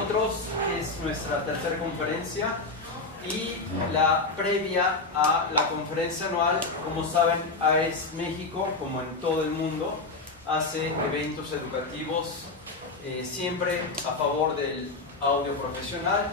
nosotros es nuestra tercera conferencia y la previa a la conferencia anual. Como saben, AES México, como en todo el mundo, hace eventos educativos siempre a favor del audio profesional,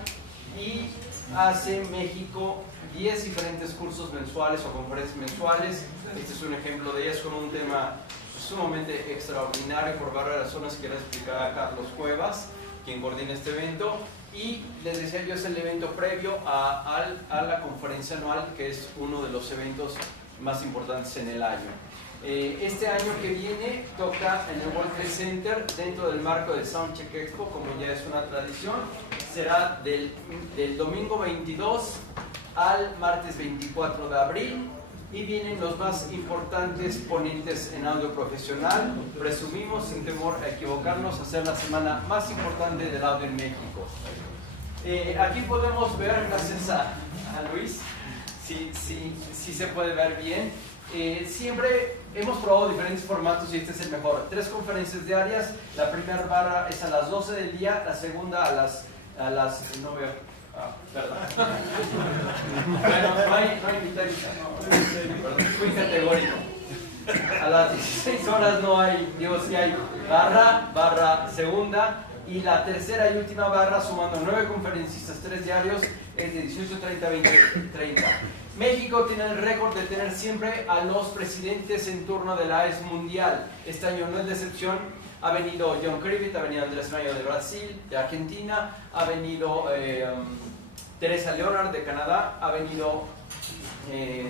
y hace México 10 diferentes cursos mensuales o conferencias mensuales. Este es un ejemplo de ellas, con un tema sumamente extraordinario. Por varias razones quiero explicar a Carlos Cuevas, quien coordina este evento. Y les decía yo, es el evento previo a la conferencia anual, que es uno de los eventos más importantes en el año. Este año que viene toca en el World Trade Center, dentro del marco del Soundcheck Expo, como ya es una tradición. Será del domingo 22 al martes 24 de abril, y vienen los más importantes ponentes en audio profesional. Presumimos, sin temor a equivocarnos, a ser la semana más importante del audio en México. Aquí podemos ver, gracias a Luis, si se puede ver bien. Siempre hemos probado diferentes formatos y este es el mejor. 3 conferencias diarias. La primera barra es a las 12 del día, la segunda a las no veo. Perdón. Bueno, no hay mitad. Fui categórico. A las 16 horas no hay, digo, sí hay barra segunda. Y la tercera y última barra, sumando 9 conferencistas, 3 diarios, es de 18:30 a 20:30. México tiene el récord de tener siempre a los presidentes en turno de la AES Mundial. Este año no es de excepción. Ha venido John Krivit, ha venido Andrés Mayo de Brasil, de Argentina, ha venido Teresa Leonard de Canadá, ha venido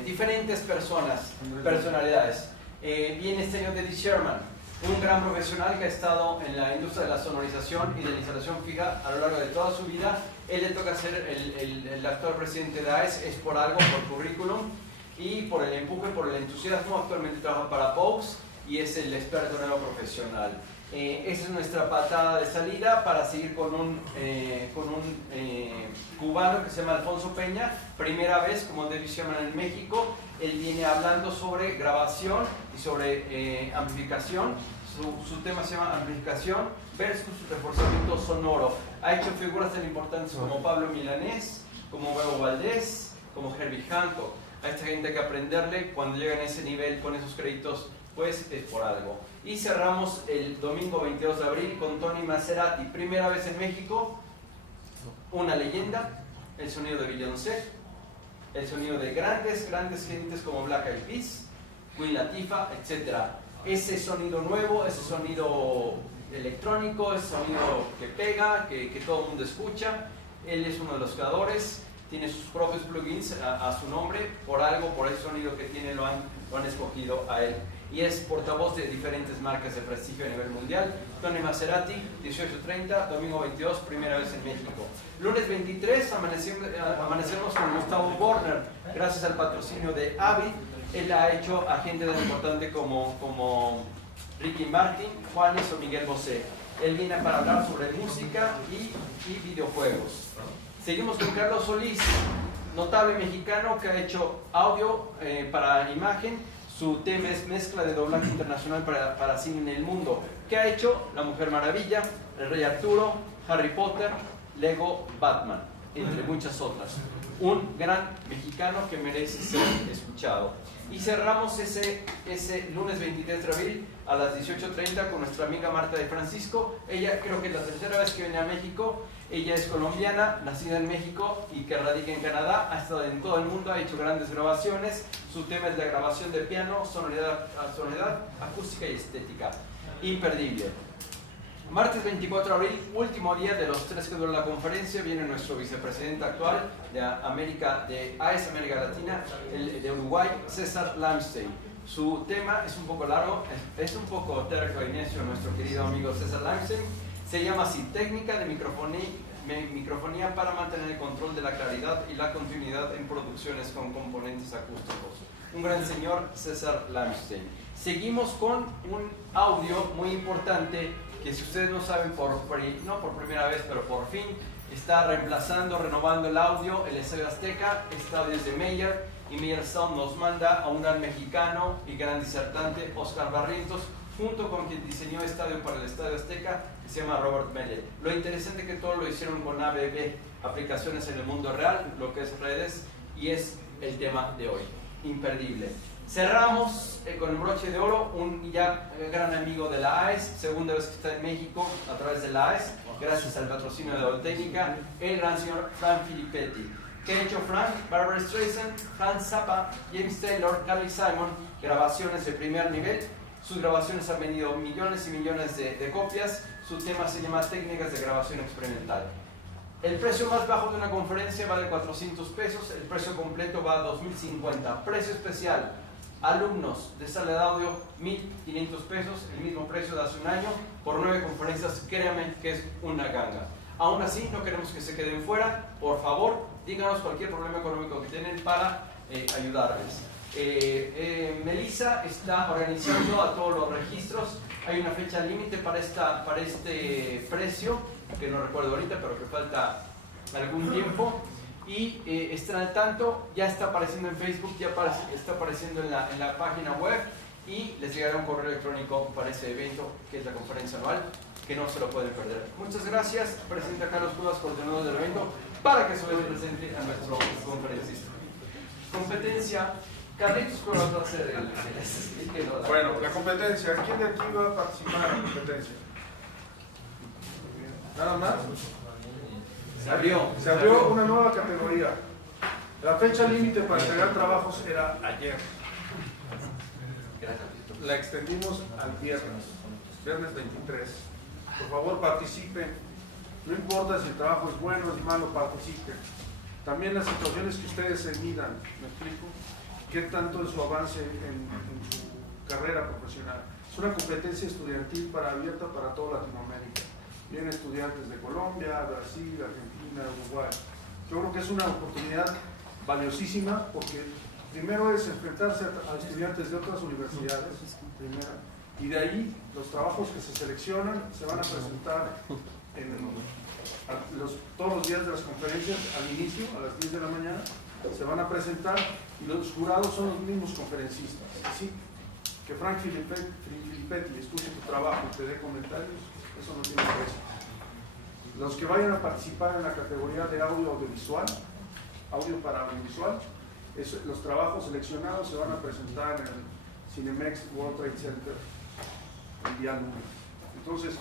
diferentes personalidades. Viene este año Eddie Sherman, un gran profesional que ha estado en la industria de la sonorización y de la instalación fija a lo largo de toda su vida. Él le toca ser el actual presidente de AES, es por algo, por currículum y por el empuje, por el entusiasmo. Actualmente trabaja para Vox y es el experto en lo profesional. Esa es nuestra patada de salida para seguir con un cubano que se llama Alfonso Peña, primera vez como David Sherman en México. Él viene hablando sobre grabación y sobre amplificación. Su tema se llama amplificación versus reforzamiento sonoro. Ha hecho figuras tan importantes como Pablo Milanés, como Bebo Valdés, como Herbie Hancock. A esta gente hay que aprenderle. Cuando llegan a ese nivel con esos créditos, pues es por algo. Y cerramos el domingo 22 de abril con Tony Maserati, primera vez en México, una leyenda, el sonido de Beyoncé, el sonido de grandes gentes como Black Eyed Peas, Queen Latifah, etc. Ese sonido nuevo, ese sonido electrónico, ese sonido que pega, que todo el mundo escucha. Él es uno de los creadores, tiene sus propios plugins a su nombre, por algo, por el sonido que tiene lo han escogido a él. Y es portavoz de diferentes marcas de prestigio a nivel mundial. Tony Maserati, 18:30, domingo 22, primera vez en México. Lunes 23 amanecemos con Gustavo Borner, gracias al patrocinio de Avid. Él ha hecho a gente tan importante como Ricky Martin, Juanes o Miguel Bosé. Él viene para hablar sobre música y videojuegos. Seguimos con Carlos Solís, notable mexicano que ha hecho audio para imagen. Su tema es mezcla de doblaje internacional para cine en el mundo. ¿Qué ha hecho? La Mujer Maravilla, El Rey Arturo, Harry Potter, Lego, Batman, entre muchas otras. Un gran mexicano que merece ser escuchado. Y cerramos ese lunes 23 de abril a las 18:30 con nuestra amiga Marta de Francisco. Ella creo que es la tercera vez que viene a México. Ella es colombiana, nacida en México y que radica en Canadá. Ha estado en todo el mundo, ha hecho grandes grabaciones. Su tema es la grabación de piano, sonoridad acústica y estética. Imperdible. Martes 24 de abril, último día de los 3 que dura la conferencia, viene nuestro vicepresidente actual de AES América Latina, de Uruguay, César Lamstein. Su tema es un poco largo, es un poco terco y necio nuestro querido amigo César Lamstein. Se llama así: técnica de microfonía para mantener el control de la claridad y la continuidad en producciones con componentes acústicos. Un gran señor, César Lamstein. Seguimos con un audio muy importante que, si ustedes no saben, no por primera vez, pero por fin está renovando el audio, el Estadio Azteca. Este audio es de Meyer, y Meyer Sound nos manda a un gran mexicano y gran disertante, Oscar Barrientos, junto con quien diseñó estadio para el Estadio Azteca, que se llama Robert Melle. Lo interesante es que todo lo hicieron con ABB, aplicaciones en el mundo real, lo que es redes, y es el tema de hoy, imperdible. Cerramos con el broche de oro, un ya gran amigo de la AES, segunda vez que está en México a través de la AES, gracias al patrocinio de Autécnica, el gran señor Frank Filippetti. ¿Qué ha hecho Frank? Barbra Streisand, Frank Zappa, James Taylor, Carly Simon, grabaciones de primer nivel. Sus grabaciones han vendido millones y millones de copias. Su tema se llama Técnicas de Grabación Experimental. El precio más bajo de una conferencia va de 400 pesos, el precio completo va a 2.050. Precio especial, alumnos de sala de audio, 1.500 pesos, el mismo precio de hace un año, por 9 conferencias, créanme que es una ganga. Aún así, no queremos que se queden fuera, por favor, díganos cualquier problema económico que tienen para ayudarles. Melissa está organizando a todos los registros. Hay una fecha límite para este precio, que no recuerdo ahorita, pero que falta algún tiempo. Y estén al tanto, ya está apareciendo en Facebook, ya está apareciendo en la página web, y les llegará un correo electrónico para ese evento, que es la conferencia anual, que no se lo pueden perder. Muchas gracias, presidente Carlos Cuevas, coordinador del evento, para que se les presente a nuestro conferencista. Competencia. Carlitos Cuevas va a ser el Bueno, la competencia. ¿Quién de aquí va a participar en la competencia? ¿Nada más? Se abrió una nueva categoría. La fecha límite para entregar trabajos era ayer. La extendimos al viernes 23. Por favor, participen. No importa si el trabajo es bueno o es malo, participen. También las situaciones que ustedes se midan, ¿me explico? ¿Qué tanto es su avance en su carrera profesional? Es una competencia estudiantil abierta para toda Latinoamérica. Vienen estudiantes de Colombia, Brasil, Argentina, Uruguay. Yo creo que es una oportunidad valiosísima, porque primero es enfrentarse a estudiantes de otras universidades, y de ahí los trabajos que se seleccionan se van a presentar todos los días de las conferencias al inicio, a las 10 de la mañana, se van a presentar, y los jurados son los mismos conferencistas. Así que Frank Filippetti escuche tu trabajo y te dé comentarios, eso no tiene precio. Los que vayan a participar en la categoría de audiovisual, audio para audiovisual, los trabajos seleccionados se van a presentar en el Cinemex World Trade Center el día lunes. Entonces,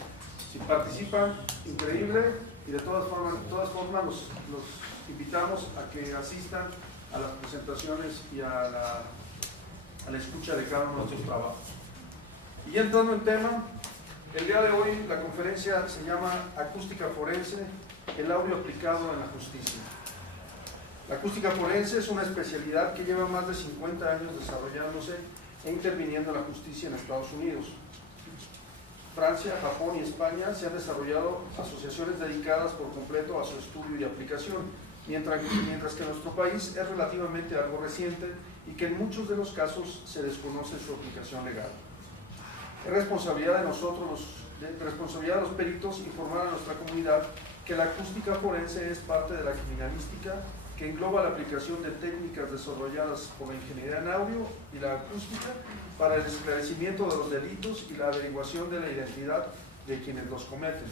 si participan, increíble, y de todas formas los invitamos a que asistan a las presentaciones y a la escucha de cada uno de nuestros trabajos. Y ya entrando en tema, el día de hoy la conferencia se llama Acústica Forense, el audio aplicado en la justicia. La acústica forense es una especialidad que lleva más de 50 años desarrollándose e interviniendo en la justicia en Estados Unidos. Francia, Japón y España se han desarrollado asociaciones dedicadas por completo a su estudio y aplicación, mientras que en nuestro país es relativamente algo reciente y que en muchos de los casos se desconoce su aplicación legal. Es responsabilidad de nosotros, responsabilidad de los peritos, informar a nuestra comunidad que la acústica forense es parte de la criminalística, que engloba la aplicación de técnicas desarrolladas por la ingeniería en audio y la acústica para el esclarecimiento de los delitos y la averiguación de la identidad de quienes los cometen.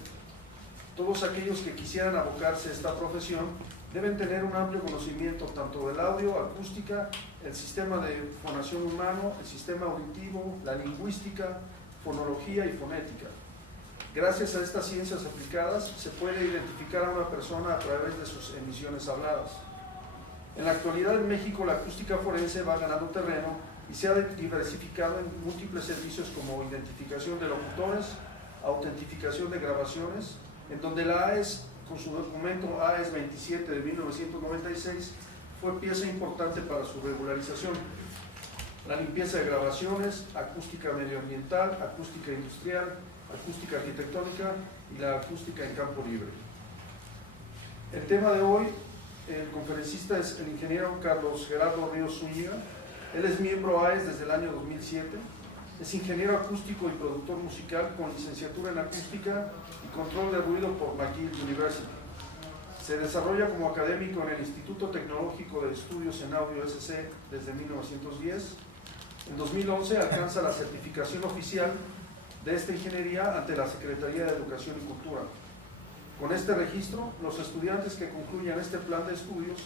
Todos aquellos que quisieran abocarse a esta profesión deben tener un amplio conocimiento tanto del audio, acústica, el sistema de fonación humano, el sistema auditivo, la lingüística, fonología y fonética. Gracias a estas ciencias aplicadas se puede identificar a una persona a través de sus emisiones habladas. En la actualidad en México la acústica forense va ganando terreno y se ha diversificado en múltiples servicios como identificación de locutores, autentificación de grabaciones, en donde la AES, con su documento AES 27 de 1996, fue pieza importante para su regularización. La limpieza de grabaciones, acústica medioambiental, acústica industrial, acústica arquitectónica y la acústica en campo libre. El tema de hoy, el conferencista es el ingeniero Carlos Gerardo Ríos Zúñiga. Él es miembro AES desde el año 2007. Es ingeniero acústico y productor musical con licenciatura en acústica y control de ruido por McGill University. Se desarrolla como académico en el Instituto Tecnológico de Estudios en Audio SC desde 1910. En 2011 alcanza la certificación oficial de esta ingeniería ante la Secretaría de Educación y Cultura. Con este registro, los estudiantes que concluyan este plan de estudios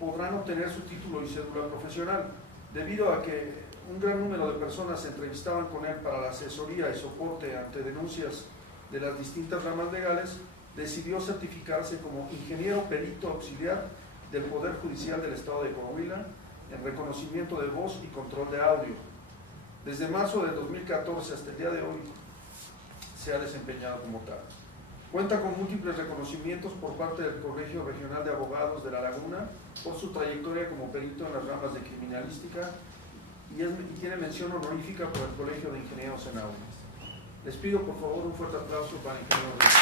podrán obtener su título y cédula profesional. Debido a que un gran número de personas se entrevistaban con él para la asesoría y soporte ante denuncias de las distintas ramas legales, decidió certificarse como ingeniero perito auxiliar del Poder Judicial del Estado de Coahuila en reconocimiento de voz y control de audio. Desde marzo de 2014 hasta el día de hoy se ha desempeñado como tal. Cuenta con múltiples reconocimientos por parte del Colegio Regional de Abogados de La Laguna por su trayectoria como perito en las ramas de criminalística y tiene mención honorífica por el Colegio de Ingenieros en Audio. Les pido por favor un fuerte aplauso para el ingeniero Ruiz.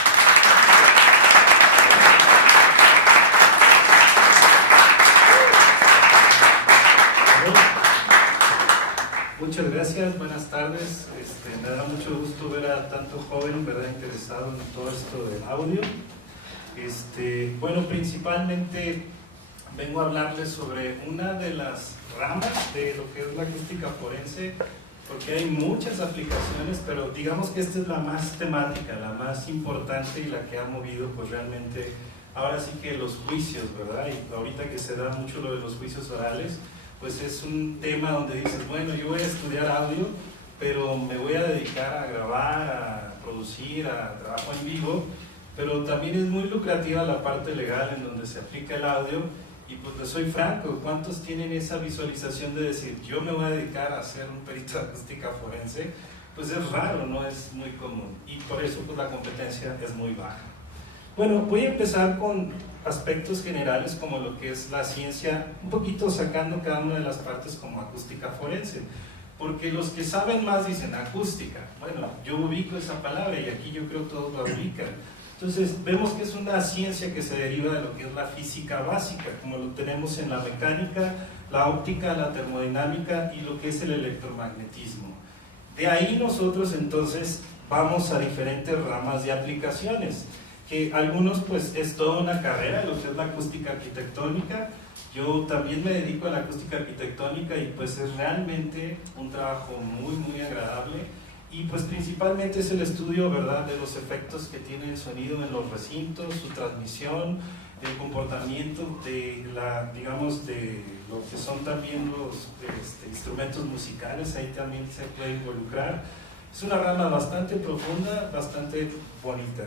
Muchas gracias, buenas tardes. Me da mucho gusto ver a tanto joven, ¿verdad?, interesado en todo esto del audio. Bueno, principalmente vengo a hablarles sobre una de las ramas de lo que es la acústica forense, porque hay muchas aplicaciones, pero digamos que esta es la más temática, la más importante y la que ha movido pues realmente ahora sí que los juicios, ¿verdad? Y ahorita que se da mucho lo de los juicios orales, pues es un tema donde dices, bueno, yo voy a estudiar audio, pero me voy a dedicar a grabar, a producir, a trabajo en vivo, pero también es muy lucrativa la parte legal en donde se aplica el audio. Y pues les soy franco, ¿cuántos tienen esa visualización de decir, yo me voy a dedicar a ser un perito de acústica forense? Pues es raro, no es muy común, y por eso pues la competencia es muy baja. Bueno, voy a empezar con aspectos generales como lo que es la ciencia, un poquito sacando cada una de las partes como acústica forense, porque los que saben más dicen acústica. Bueno, yo ubico esa palabra y aquí yo creo todos la ubican. Entonces vemos que es una ciencia que se deriva de lo que es la física básica, como lo tenemos en la mecánica, la óptica, la termodinámica y lo que es el electromagnetismo. De ahí nosotros entonces vamos a diferentes ramas de aplicaciones, que algunos pues es toda una carrera, lo que es la acústica arquitectónica. Yo también me dedico a la acústica arquitectónica y pues es realmente un trabajo muy agradable, y pues principalmente es el estudio, ¿verdad?, de los efectos que tiene el sonido en los recintos, su transmisión, el comportamiento de digamos, de lo que son también los instrumentos musicales, ahí también se puede involucrar. Es una rama bastante profunda, bastante bonita.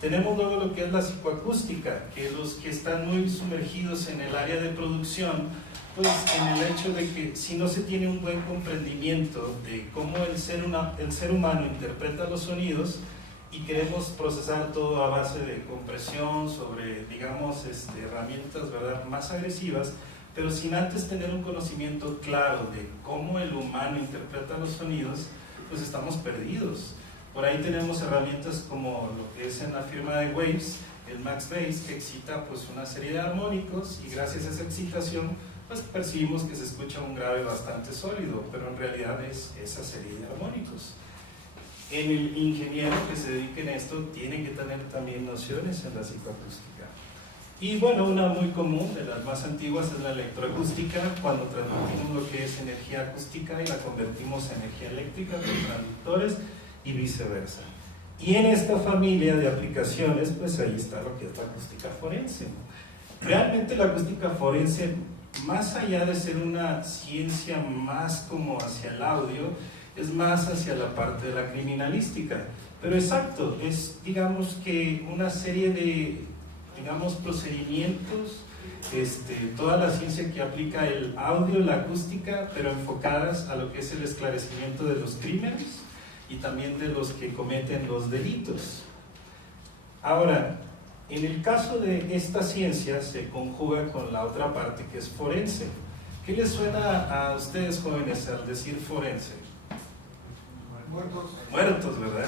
Tenemos luego lo que es la psicoacústica, que los que están muy sumergidos en el área de producción, pues en el hecho de que si no se tiene un buen comprendimiento de cómo el ser humano interpreta los sonidos y queremos procesar todo a base de compresión sobre, digamos, herramientas, ¿verdad?, más agresivas, pero sin antes tener un conocimiento claro de cómo el humano interpreta los sonidos, pues estamos perdidos. Por ahí tenemos herramientas como lo que es en la firma de Waves, el Max Bass, que excita pues una serie de armónicos, y gracias a esa excitación pues percibimos que se escucha un grave bastante sólido, pero en realidad es esa serie de armónicos. En el ingeniero que se dedique en esto tiene que tener también nociones en la psicoacústica. Y bueno, una muy común, de las más antiguas, es la electroacústica, cuando transmitimos lo que es energía acústica y la convertimos en energía eléctrica con transductores y viceversa. Y en esta familia de aplicaciones, pues ahí está lo que es la acústica forense. Realmente la acústica forense, más allá de ser una ciencia más como hacia el audio, es más hacia la parte de la criminalística. Pero exacto, es digamos que una serie de, digamos, procedimientos, toda la ciencia que aplica el audio, la acústica, pero enfocadas a lo que es el esclarecimiento de los crímenes y también de los que cometen los delitos. Ahora, en el caso de esta ciencia se conjuga con la otra parte que es forense. ¿Qué les suena a ustedes jóvenes al decir forense? Muertos. Muertos, ¿verdad?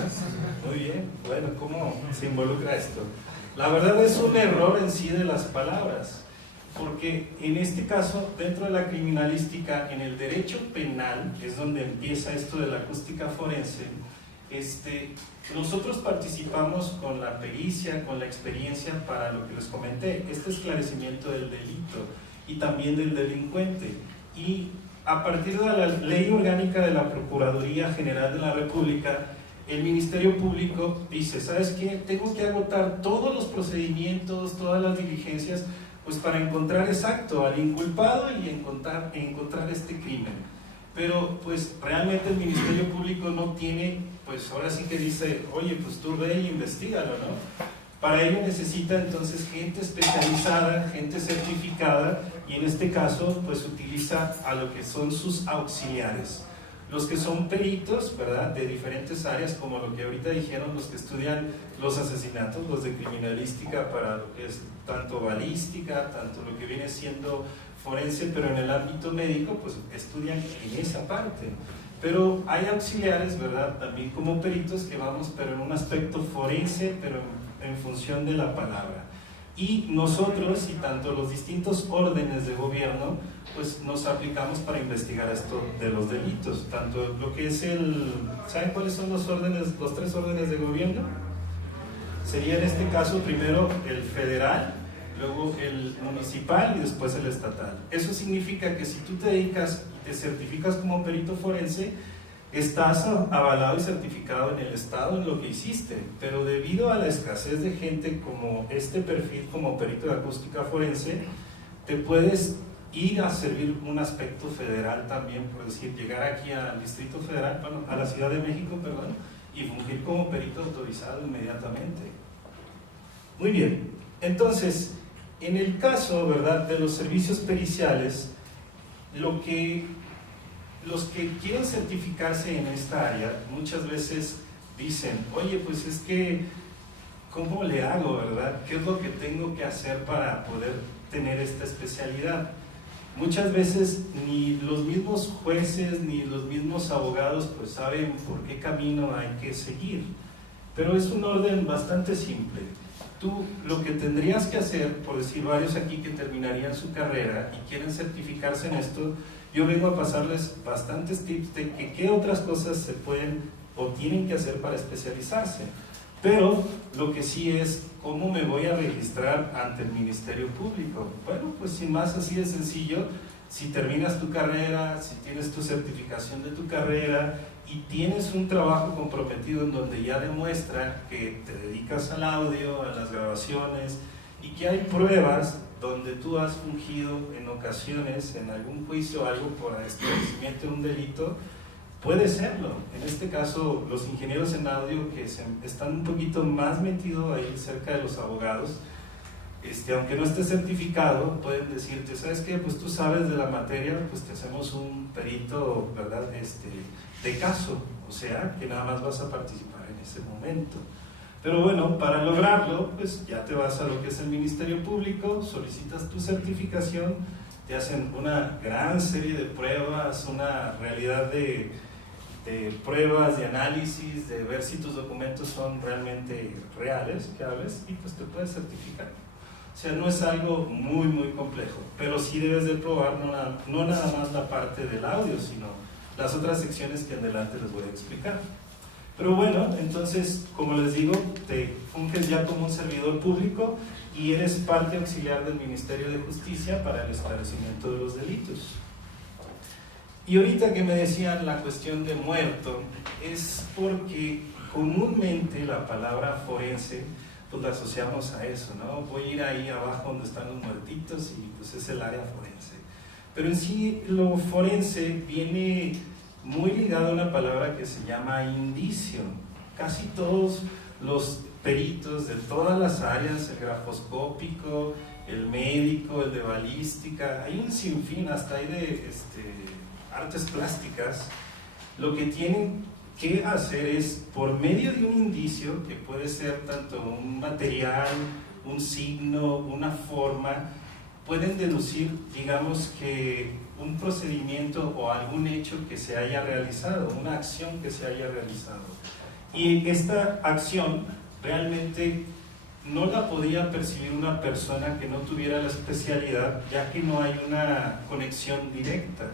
Muy bien. Bueno, ¿cómo se involucra esto? La verdad es un error en sí de las palabras, porque en este caso, dentro de la criminalística, en el derecho penal, es donde empieza esto de la acústica forense. Nosotros participamos con la pericia, con la experiencia para lo que les comenté, este esclarecimiento del delito y también del delincuente. Y a partir de la Ley Orgánica de la Procuraduría General de la República, el Ministerio Público dice, ¿sabes qué? Tengo que agotar todos los procedimientos, todas las diligencias, pues para encontrar exacto al inculpado y encontrar este crimen. Pero pues realmente el Ministerio Público no tiene, pues ahora sí que dice, oye, pues tú ve y investígalo, ¿no? Para ello necesita entonces gente especializada, gente certificada, y en este caso pues utiliza a lo que son sus auxiliares. Los que son peritos, ¿verdad?, de diferentes áreas, como lo que ahorita dijeron, los que estudian los asesinatos, los de criminalística, para lo que es tanto balística, tanto lo que viene siendo forense, pero en el ámbito médico, pues estudian en esa parte. Pero hay auxiliares, ¿verdad?, también como peritos que vamos, pero en un aspecto forense, pero en función de la palabra. Y nosotros, y tanto los distintos órdenes de gobierno, pues nos aplicamos para investigar esto de los delitos, tanto lo que es ¿saben cuáles son los tres órdenes de gobierno? Sería en este caso primero el federal, luego el municipal y después el estatal. Eso significa que si tú te dedicas y te certificas como perito forense, estás avalado y certificado en el estado en lo que hiciste, pero debido a la escasez de gente como este perfil como perito de acústica forense, te puedes ir a servir un aspecto federal también, por decir, llegar aquí al Distrito Federal, bueno, a la Ciudad de México, perdón, y fungir como perito autorizado inmediatamente. Muy bien, entonces, en el caso, ¿verdad?, de los servicios periciales, los que quieren certificarse en esta área, muchas veces dicen, oye, pues es que, ¿cómo le hago, verdad? ¿Qué es lo que tengo que hacer para poder tener esta especialidad? Muchas veces ni los mismos jueces ni los mismos abogados pues saben por qué camino hay que seguir, pero es un orden bastante simple. Tú lo que tendrías que hacer, por decir varios aquí que terminarían su carrera y quieren certificarse en esto, yo vengo a pasarles bastantes tips de qué otras cosas se pueden o tienen que hacer para especializarse. Pero lo que sí es, ¿cómo me voy a registrar ante el Ministerio Público? Bueno, pues sin más, así de sencillo, si terminas tu carrera, si tienes tu certificación de tu carrera y tienes un trabajo comprometido en donde ya demuestra que te dedicas al audio, a las grabaciones y que hay pruebas donde tú has fungido en ocasiones en algún juicio o algo por esclarecimiento de un delito, puede serlo. En este caso, los ingenieros en audio que están un poquito más metidos ahí cerca de los abogados, aunque no esté certificado, pueden decirte, ¿sabes qué? Pues tú sabes de la materia, pues te hacemos un perito, ¿verdad?, de caso, o sea, que nada más vas a participar en ese momento. Pero bueno, para lograrlo, pues ya te vas a lo que es el Ministerio Público, solicitas tu certificación, te hacen una gran serie de pruebas, una realidad de pruebas, de análisis, de ver si tus documentos son realmente reales, fiables, y pues te puedes certificar. O sea, no es algo muy, muy complejo, pero sí debes de probar no nada más la parte del audio, sino las otras secciones que en adelante les voy a explicar. Pero bueno, entonces, como les digo, te funges ya como un servidor público y eres parte auxiliar del Ministerio de Justicia para el esclarecimiento de los delitos. Y ahorita que me decían la cuestión de muerto, es porque comúnmente la palabra forense, pues la asociamos a eso, ¿no? Voy a ir ahí abajo donde están los muertitos y pues es el área forense. Pero en sí lo forense viene muy ligado a una palabra que se llama indicio. Casi todos los peritos de todas las áreas, el grafoscópico, el médico, el de balística, hay un sinfín, hasta hay de artes plásticas, lo que tienen que hacer es, por medio de un indicio, que puede ser tanto un material, un signo, una forma, pueden deducir, digamos, que un procedimiento o algún hecho que se haya realizado, una acción que se haya realizado. Y esta acción realmente no la podía percibir una persona que no tuviera la especialidad, ya que no hay una conexión directa.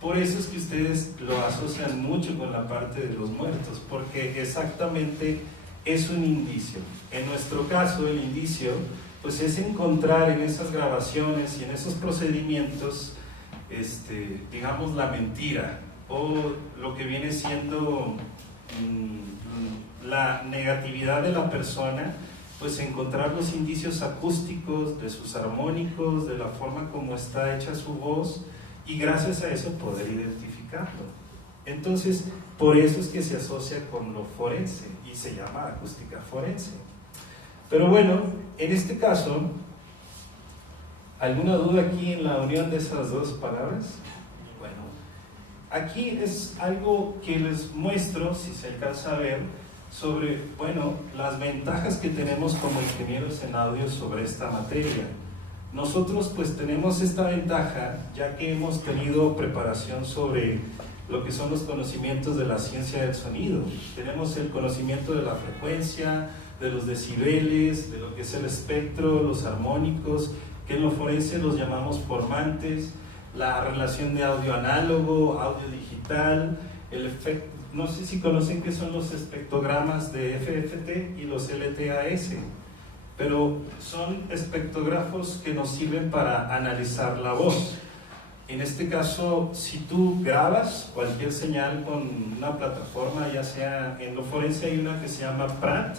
Por eso es que ustedes lo asocian mucho con la parte de los muertos, porque exactamente es un indicio. En nuestro caso, el indicio pues es encontrar en esas grabaciones y en esos procedimientos digamos, la mentira o lo que viene siendo la negatividad de la persona, pues encontrar los indicios acústicos de sus armónicos, de la forma como está hecha su voz, y gracias a eso poder identificarlo. Entonces, por eso es que se asocia con lo forense y se llama acústica forense. Pero bueno, en este caso, ¿alguna duda aquí en la unión de esas dos palabras? Bueno, aquí es algo que les muestro, si se alcanza a ver, sobre, bueno, las ventajas que tenemos como ingenieros en audio sobre esta materia. Nosotros pues tenemos esta ventaja ya que hemos tenido preparación sobre lo que son los conocimientos de la ciencia del sonido. Tenemos el conocimiento de la frecuencia, de los decibeles, de lo que es el espectro, los armónicos, que en lo forense los llamamos formantes, la relación de audio análogo, audio digital, el efecto. No sé si conocen qué son los espectrogramas de FFT y los LTAS, pero son espectrógrafos que nos sirven para analizar la voz. En este caso, si tú grabas cualquier señal con una plataforma, ya sea en lo forense hay una que se llama PRAT,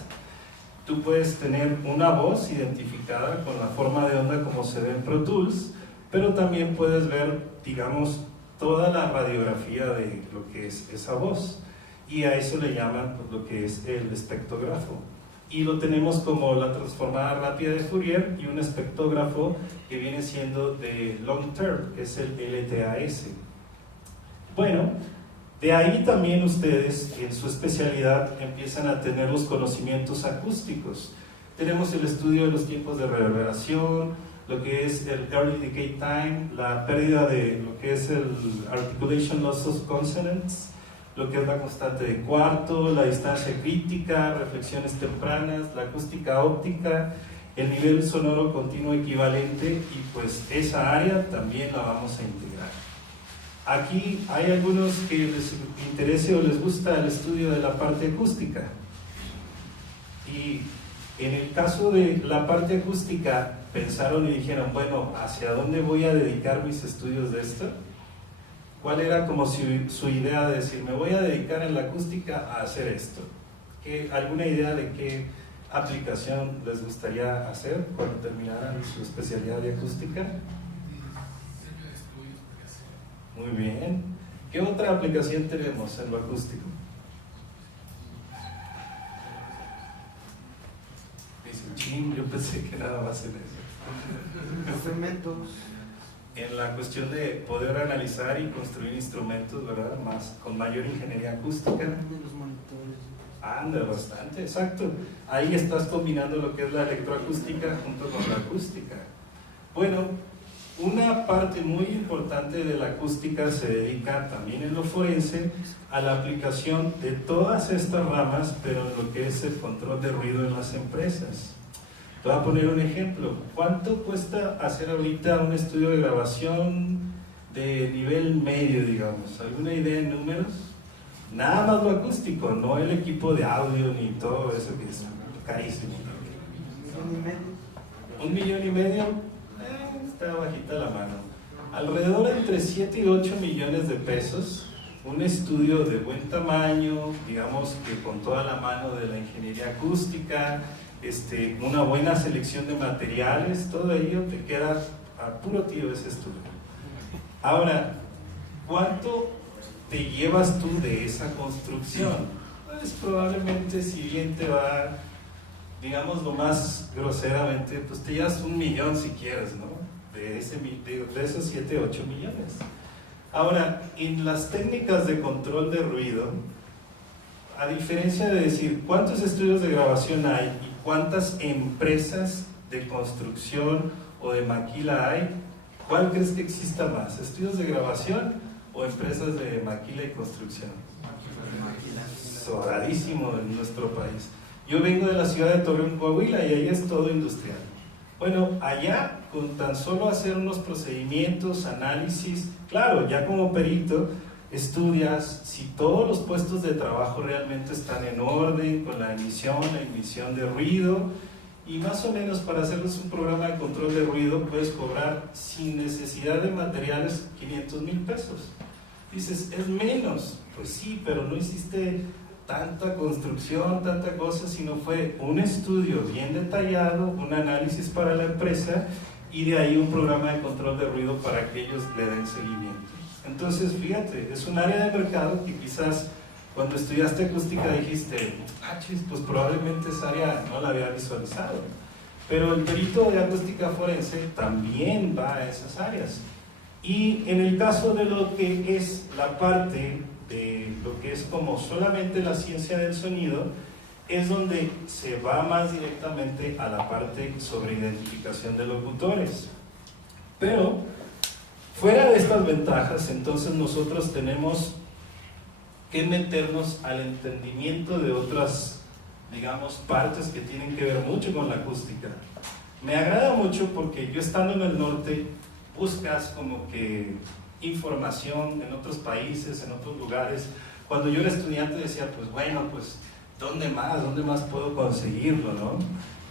tú puedes tener una voz identificada con la forma de onda como se ve en Pro Tools, pero también puedes ver, digamos, toda la radiografía de lo que es esa voz, y a eso le llaman pues, lo que es el espectrógrafo. Y lo tenemos como la transformada rápida de Fourier y un espectrógrafo que viene siendo de long term, que es el LTAS. Bueno, de ahí también ustedes en su especialidad empiezan a tener los conocimientos acústicos. Tenemos el estudio de los tiempos de reverberación, lo que es el early decay time, la pérdida de lo que es el articulation loss of consonants, lo que es la constante de cuarto, la distancia crítica, reflexiones tempranas, la acústica óptica, el nivel sonoro continuo equivalente, y pues esa área también la vamos a integrar. Aquí hay algunos que les interese o les gusta el estudio de la parte acústica, y en el caso de la parte acústica pensaron y dijeron, bueno, ¿hacia dónde voy a dedicar mis estudios de esto? ¿Cuál era como su idea de decir, me voy a dedicar en la acústica a hacer esto? ¿Alguna idea de qué aplicación les gustaría hacer cuando terminaran su especialidad de acústica? Muy bien. ¿Qué otra aplicación tenemos en lo acústico? Dicen, ching, yo pensé que nada más en eso. Instrumentos. En la cuestión de poder analizar y construir instrumentos, ¿verdad? Con mayor ingeniería acústica. Los monitores. Anda, bastante, exacto. Ahí estás combinando lo que es la electroacústica junto con la acústica. Bueno, una parte muy importante de la acústica se dedica también en lo forense a la aplicación de todas estas ramas, pero en lo que es el control de ruido en las empresas. Te voy a poner un ejemplo. ¿Cuánto cuesta hacer ahorita un estudio de grabación de nivel medio, digamos? ¿Alguna idea en números? Nada más lo acústico, no el equipo de audio ni todo eso que es carísimo. ¿1,5 millones? Está bajita la mano. Alrededor de entre 7 y 8 millones de pesos, un estudio de buen tamaño, digamos que con toda la mano de la ingeniería acústica, una buena selección de materiales, todo ello te queda a puro tiro ese estudio. Ahora, ¿cuánto te llevas tú de esa construcción? Pues probablemente, si bien te va, digamos lo más groseramente, pues te llevas 1 millón si quieres, ¿no? De esos 7, 8 millones. Ahora, en las técnicas de control de ruido, a diferencia de decir cuántos estudios de grabación hay y cuántas empresas de construcción o de maquila hay, ¿cuál crees que exista más? ¿Estudios de grabación o empresas de maquila y construcción? Sobradísimo en nuestro país. Yo vengo de la ciudad de Torreón, Coahuila, y ahí es todo industrial. Bueno, allá con tan solo hacer unos procedimientos, análisis, claro, ya como perito estudias si todos los puestos de trabajo realmente están en orden con la emisión de ruido, y más o menos para hacerles un programa de control de ruido puedes cobrar sin necesidad de materiales 500,000 pesos. Dices, es menos. Pues sí, pero no hiciste tanta construcción, tanta cosa, sino fue un estudio bien detallado, un análisis para la empresa y de ahí un programa de control de ruido para que ellos le den seguimiento. Entonces, fíjate, es un área de mercado que quizás cuando estudiaste acústica dijiste, pues probablemente esa área no la había visualizado. Pero el perito de acústica forense también va a esas áreas. Y en el caso de lo que es la parte de lo que es como solamente la ciencia del sonido, es donde se va más directamente a la parte sobre identificación de locutores. Pero fuera de estas ventajas, entonces nosotros tenemos que meternos al entendimiento de otras, digamos, partes que tienen que ver mucho con la acústica. Me agrada mucho porque yo estando en el norte buscas como que información en otros países, en otros lugares. Cuando yo era estudiante decía, pues bueno, pues ¿dónde más puedo conseguirlo, no?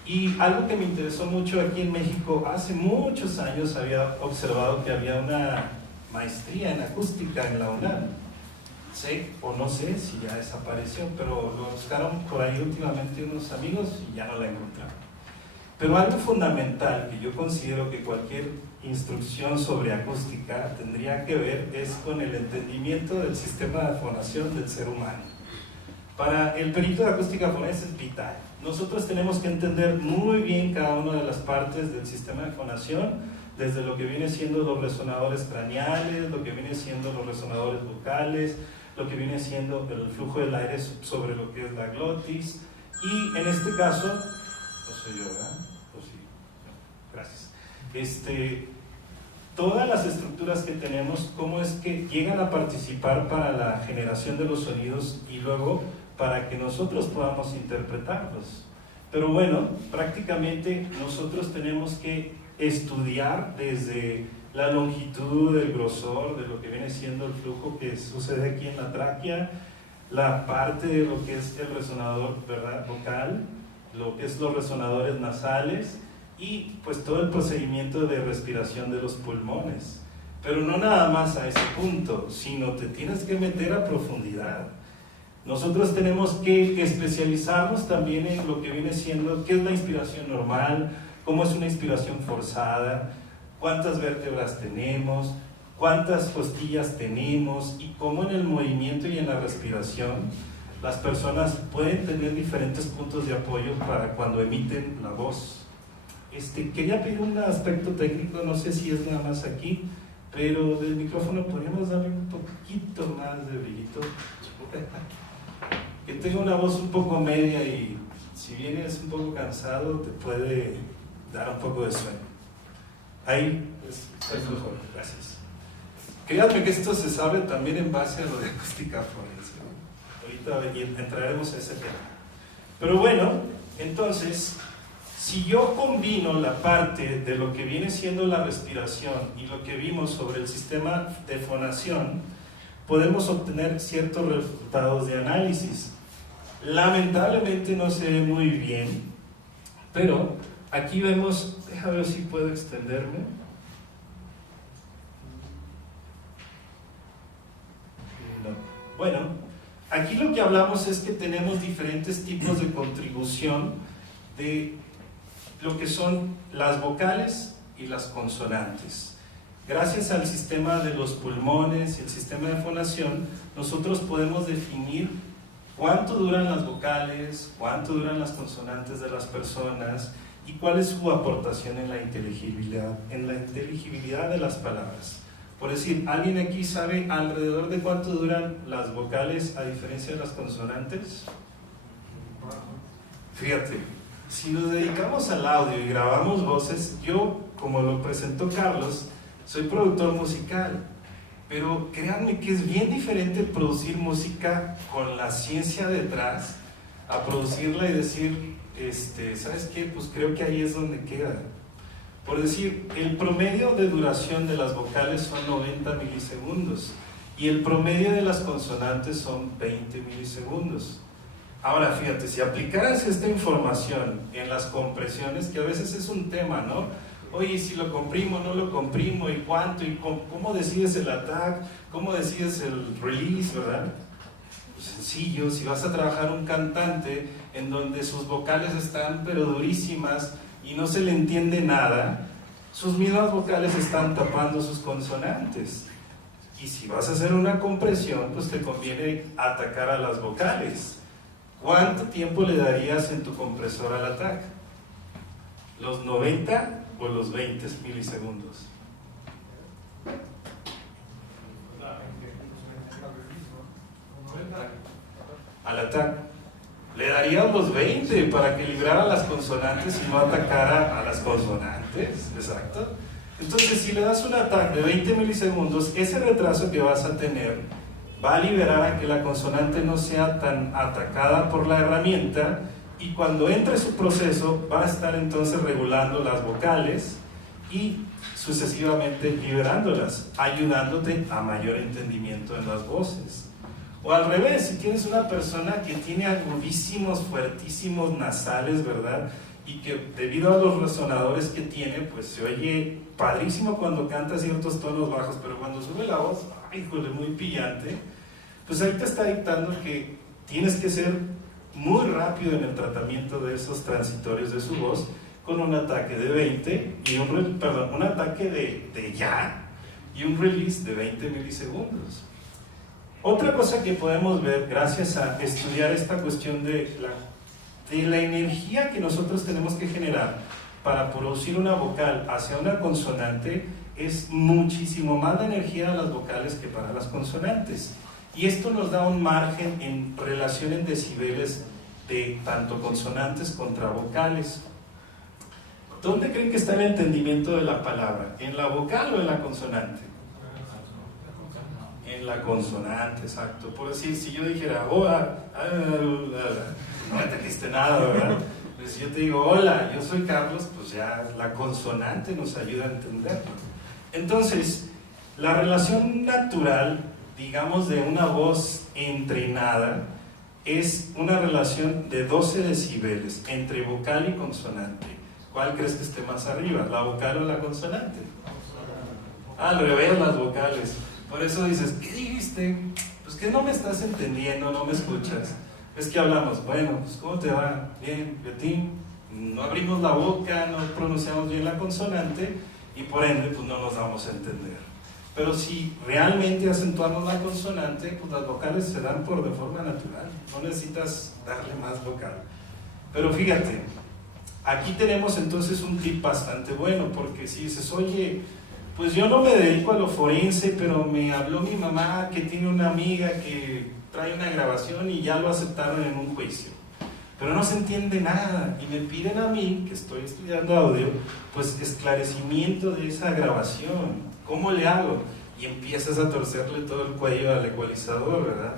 Y algo que me interesó mucho aquí en México, hace muchos años había observado que había una maestría en acústica en la UNAM. Sé o no sé si ya desapareció, pero lo buscaron por ahí últimamente unos amigos y ya no la encontraron. Pero algo fundamental que yo considero que cualquier instrucción sobre acústica tendría que ver es con el entendimiento del sistema de fonación del ser humano. Para el perito de acústica forense es vital. Nosotros tenemos que entender muy bien cada una de las partes del sistema de fonación, desde lo que viene siendo los resonadores craneales, lo que viene siendo los resonadores vocales, lo que viene siendo el flujo del aire sobre lo que es la glotis, y en este caso, no soy yo, ¿verdad? ¿O sí? No, gracias. Todas las estructuras que tenemos, cómo es que llegan a participar para la generación de los sonidos y luego para que nosotros podamos interpretarlos. Pero bueno, prácticamente nosotros tenemos que estudiar desde la longitud, el grosor de lo que viene siendo el flujo que sucede aquí en la tráquea, la parte de lo que es el resonador, ¿verdad?, vocal, lo que es los resonadores nasales y pues todo el procedimiento de respiración de los pulmones. Pero no nada más a ese punto, sino te tienes que meter a profundidad. Nosotros tenemos que especializarnos también en lo que viene siendo qué es la inspiración normal, cómo es una inspiración forzada, cuántas vértebras tenemos, cuántas costillas tenemos y cómo en el movimiento y en la respiración las personas pueden tener diferentes puntos de apoyo para cuando emiten la voz. Quería pedir un aspecto técnico, no sé si es nada más aquí, pero del micrófono podríamos darle un poquito más de brillito. Que tenga una voz un poco media y si vienes un poco cansado te puede dar un poco de sueño. Ahí es mejor, gracias. Créanme que esto se sabe también en base a lo de acústica forense, ¿no? Ahorita entraremos a ese tema. Pero bueno, entonces, si yo combino la parte de lo que viene siendo la respiración y lo que vimos sobre el sistema de fonación, podemos obtener ciertos resultados de análisis. Lamentablemente no se ve muy bien, pero aquí vemos, déjame ver si puedo extenderme. No. Bueno, aquí lo que hablamos es que tenemos diferentes tipos de contribución de lo que son las vocales y las consonantes. Gracias al sistema de los pulmones y el sistema de fonación, nosotros podemos definir cuánto duran las vocales, cuánto duran las consonantes de las personas y cuál es su aportación en la inteligibilidad de las palabras. Por decir, ¿alguien aquí sabe alrededor de cuánto duran las vocales a diferencia de las consonantes? Fíjate, si nos dedicamos al audio y grabamos voces, yo, como lo presentó Carlos, soy productor musical, pero créanme que es bien diferente producir música con la ciencia detrás a producirla y decir, ¿sabes qué? Pues creo que ahí es donde queda. Por decir, el promedio de duración de las vocales son 90 milisegundos y el promedio de las consonantes son 20 milisegundos. Ahora, fíjate, si aplicaras esta información en las compresiones, que a veces es un tema, ¿no? Oye, si lo comprimo, no lo comprimo, y cuánto, y cómo decides el attack, cómo decides el release, ¿verdad? Pues sencillo, si vas a trabajar un cantante en donde sus vocales están pero durísimas y no se le entiende nada, sus mismas vocales están tapando sus consonantes. Y si vas a hacer una compresión, pues te conviene atacar a las vocales. ¿Cuánto tiempo le darías en tu compresor al ataque? ¿Los 90 o los 20 milisegundos? Al ataque. Le darías los 20 para que librara las consonantes y no atacara a las consonantes. Exacto. Entonces, si le das un ataque de 20 milisegundos, ese retraso que vas a tener va a liberar a que la consonante no sea tan atacada por la herramienta, y cuando entre su proceso va a estar entonces regulando las vocales y sucesivamente liberándolas, ayudándote a mayor entendimiento en las voces. O al revés, si tienes una persona que tiene agudísimos, fuertísimos nasales, ¿verdad? Y que debido a los resonadores que tiene, pues se oye padrísimo cuando canta ciertos tonos bajos, pero cuando sube la voz, ¡ay, híjole, muy pillante! Pues ahí te está dictando que tienes que ser muy rápido en el tratamiento de esos transitorios de su voz, con un ataque de 20 y un ataque de ya y un release de 20 milisegundos. Otra cosa que podemos ver gracias a estudiar esta cuestión de la energía que nosotros tenemos que generar para producir una vocal hacia una consonante es muchísimo más de energía a las vocales que para las consonantes. Y esto nos da un margen en relación en decibeles de tanto consonantes contra vocales. ¿Dónde creen que está el entendimiento de la palabra? ¿En la vocal o en la consonante? En la consonante, exacto. Por decir, si yo dijera hola, no me entendiste nada, ¿verdad? Pero si yo te digo hola, yo soy Carlos, pues ya la consonante nos ayuda a entenderlo. Entonces, la relación natural, digamos, de una voz entrenada es una relación de 12 decibeles entre vocal y consonante. ¿Cuál crees que esté más arriba, la vocal o la consonante? Al revés, las vocales. Por eso dices, ¿qué dijiste? Pues que no me estás entendiendo, no me escuchas. Es que hablamos, bueno, pues ¿cómo te va? Bien, Betín. No abrimos la boca, no pronunciamos bien la consonante y por ende pues no nos vamos a entender. Pero si realmente acentuamos la consonante, pues las vocales se dan de forma natural, no necesitas darle más vocal. Pero fíjate, aquí tenemos entonces un tip bastante bueno, porque si dices, oye, pues yo no me dedico a lo forense, pero me habló mi mamá que tiene una amiga que trae una grabación y ya lo aceptaron en un juicio, pero no se entiende nada y me piden a mí, que estoy estudiando audio, pues esclarecimiento de esa grabación. ¿Cómo le hago? Y empiezas a torcerle todo el cuello al ecualizador, ¿verdad?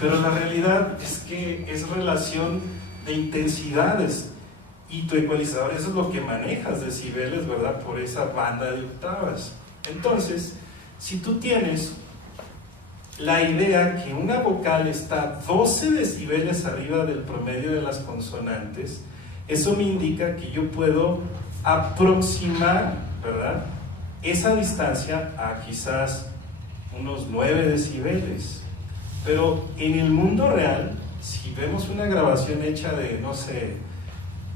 Pero la realidad es que es relación de intensidades y tu ecualizador, eso es lo que manejas, decibeles, ¿verdad? Por esa banda de octavas. Entonces, si tú tienes la idea que una vocal está 12 decibeles arriba del promedio de las consonantes, eso me indica que yo puedo aproximar, ¿verdad?, esa distancia a quizás unos 9 decibeles. Pero en el mundo real, si vemos una grabación hecha de, no sé,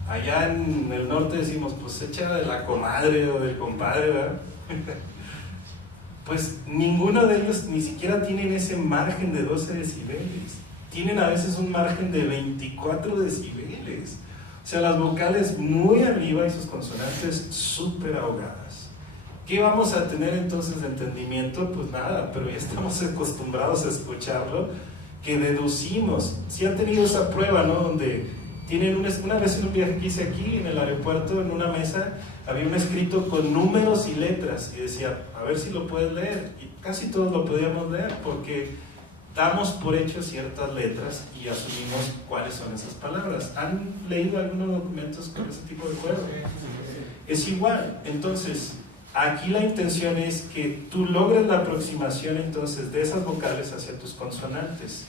allá en el norte decimos, pues hecha de la comadre o del compadre, ¿verdad? Pues ninguno de ellos ni siquiera tienen ese margen de 12 decibeles. Tienen a veces un margen de 24 decibeles. O sea, las vocales muy arriba y sus consonantes súper ahogadas. ¿Qué vamos a tener entonces de entendimiento? Pues nada, pero ya estamos acostumbrados a escucharlo, que deducimos. Si han tenido esa prueba, ¿no? Donde tienen una vez en un viaje que hice aquí en el aeropuerto, en una mesa, había un escrito con números y letras y decía, a ver si lo puedes leer. Y casi todos lo podíamos leer porque damos por hecho ciertas letras y asumimos cuáles son esas palabras. ¿Han leído algunos documentos con ese tipo de juego? Es igual. Entonces, aquí la intención es que tú logres la aproximación entonces de esas vocales hacia tus consonantes.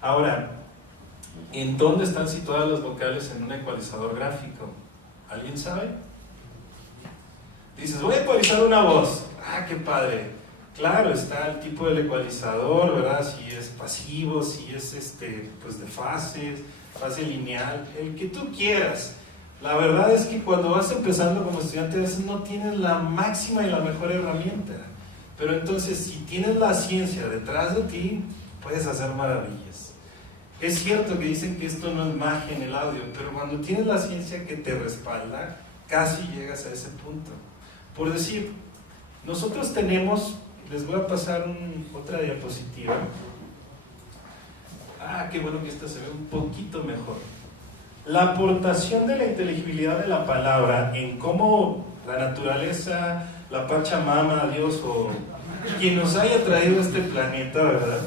Ahora, ¿En dónde están situadas las vocales en un ecualizador gráfico? ¿Alguien sabe? Dices, voy a ecualizar una voz. ¡Ah, qué padre! Claro, está el tipo del ecualizador, ¿verdad? Si es pasivo, si es pues de fases, fase lineal, el que tú quieras. La verdad es que cuando vas empezando como estudiante a veces no tienes la máxima y la mejor herramienta. Pero entonces si tienes la ciencia detrás de ti, puedes hacer maravillas. Es cierto que dicen que esto no es magia en el audio, pero cuando tienes la ciencia que te respalda, casi llegas a ese punto. Por decir, nosotros tenemos, les voy a pasar otra diapositiva. Ah, qué bueno que esta se ve un poquito mejor. La aportación de la inteligibilidad de la palabra en cómo la naturaleza, la Pachamama, Dios o quien nos haya traído a este planeta, ¿verdad?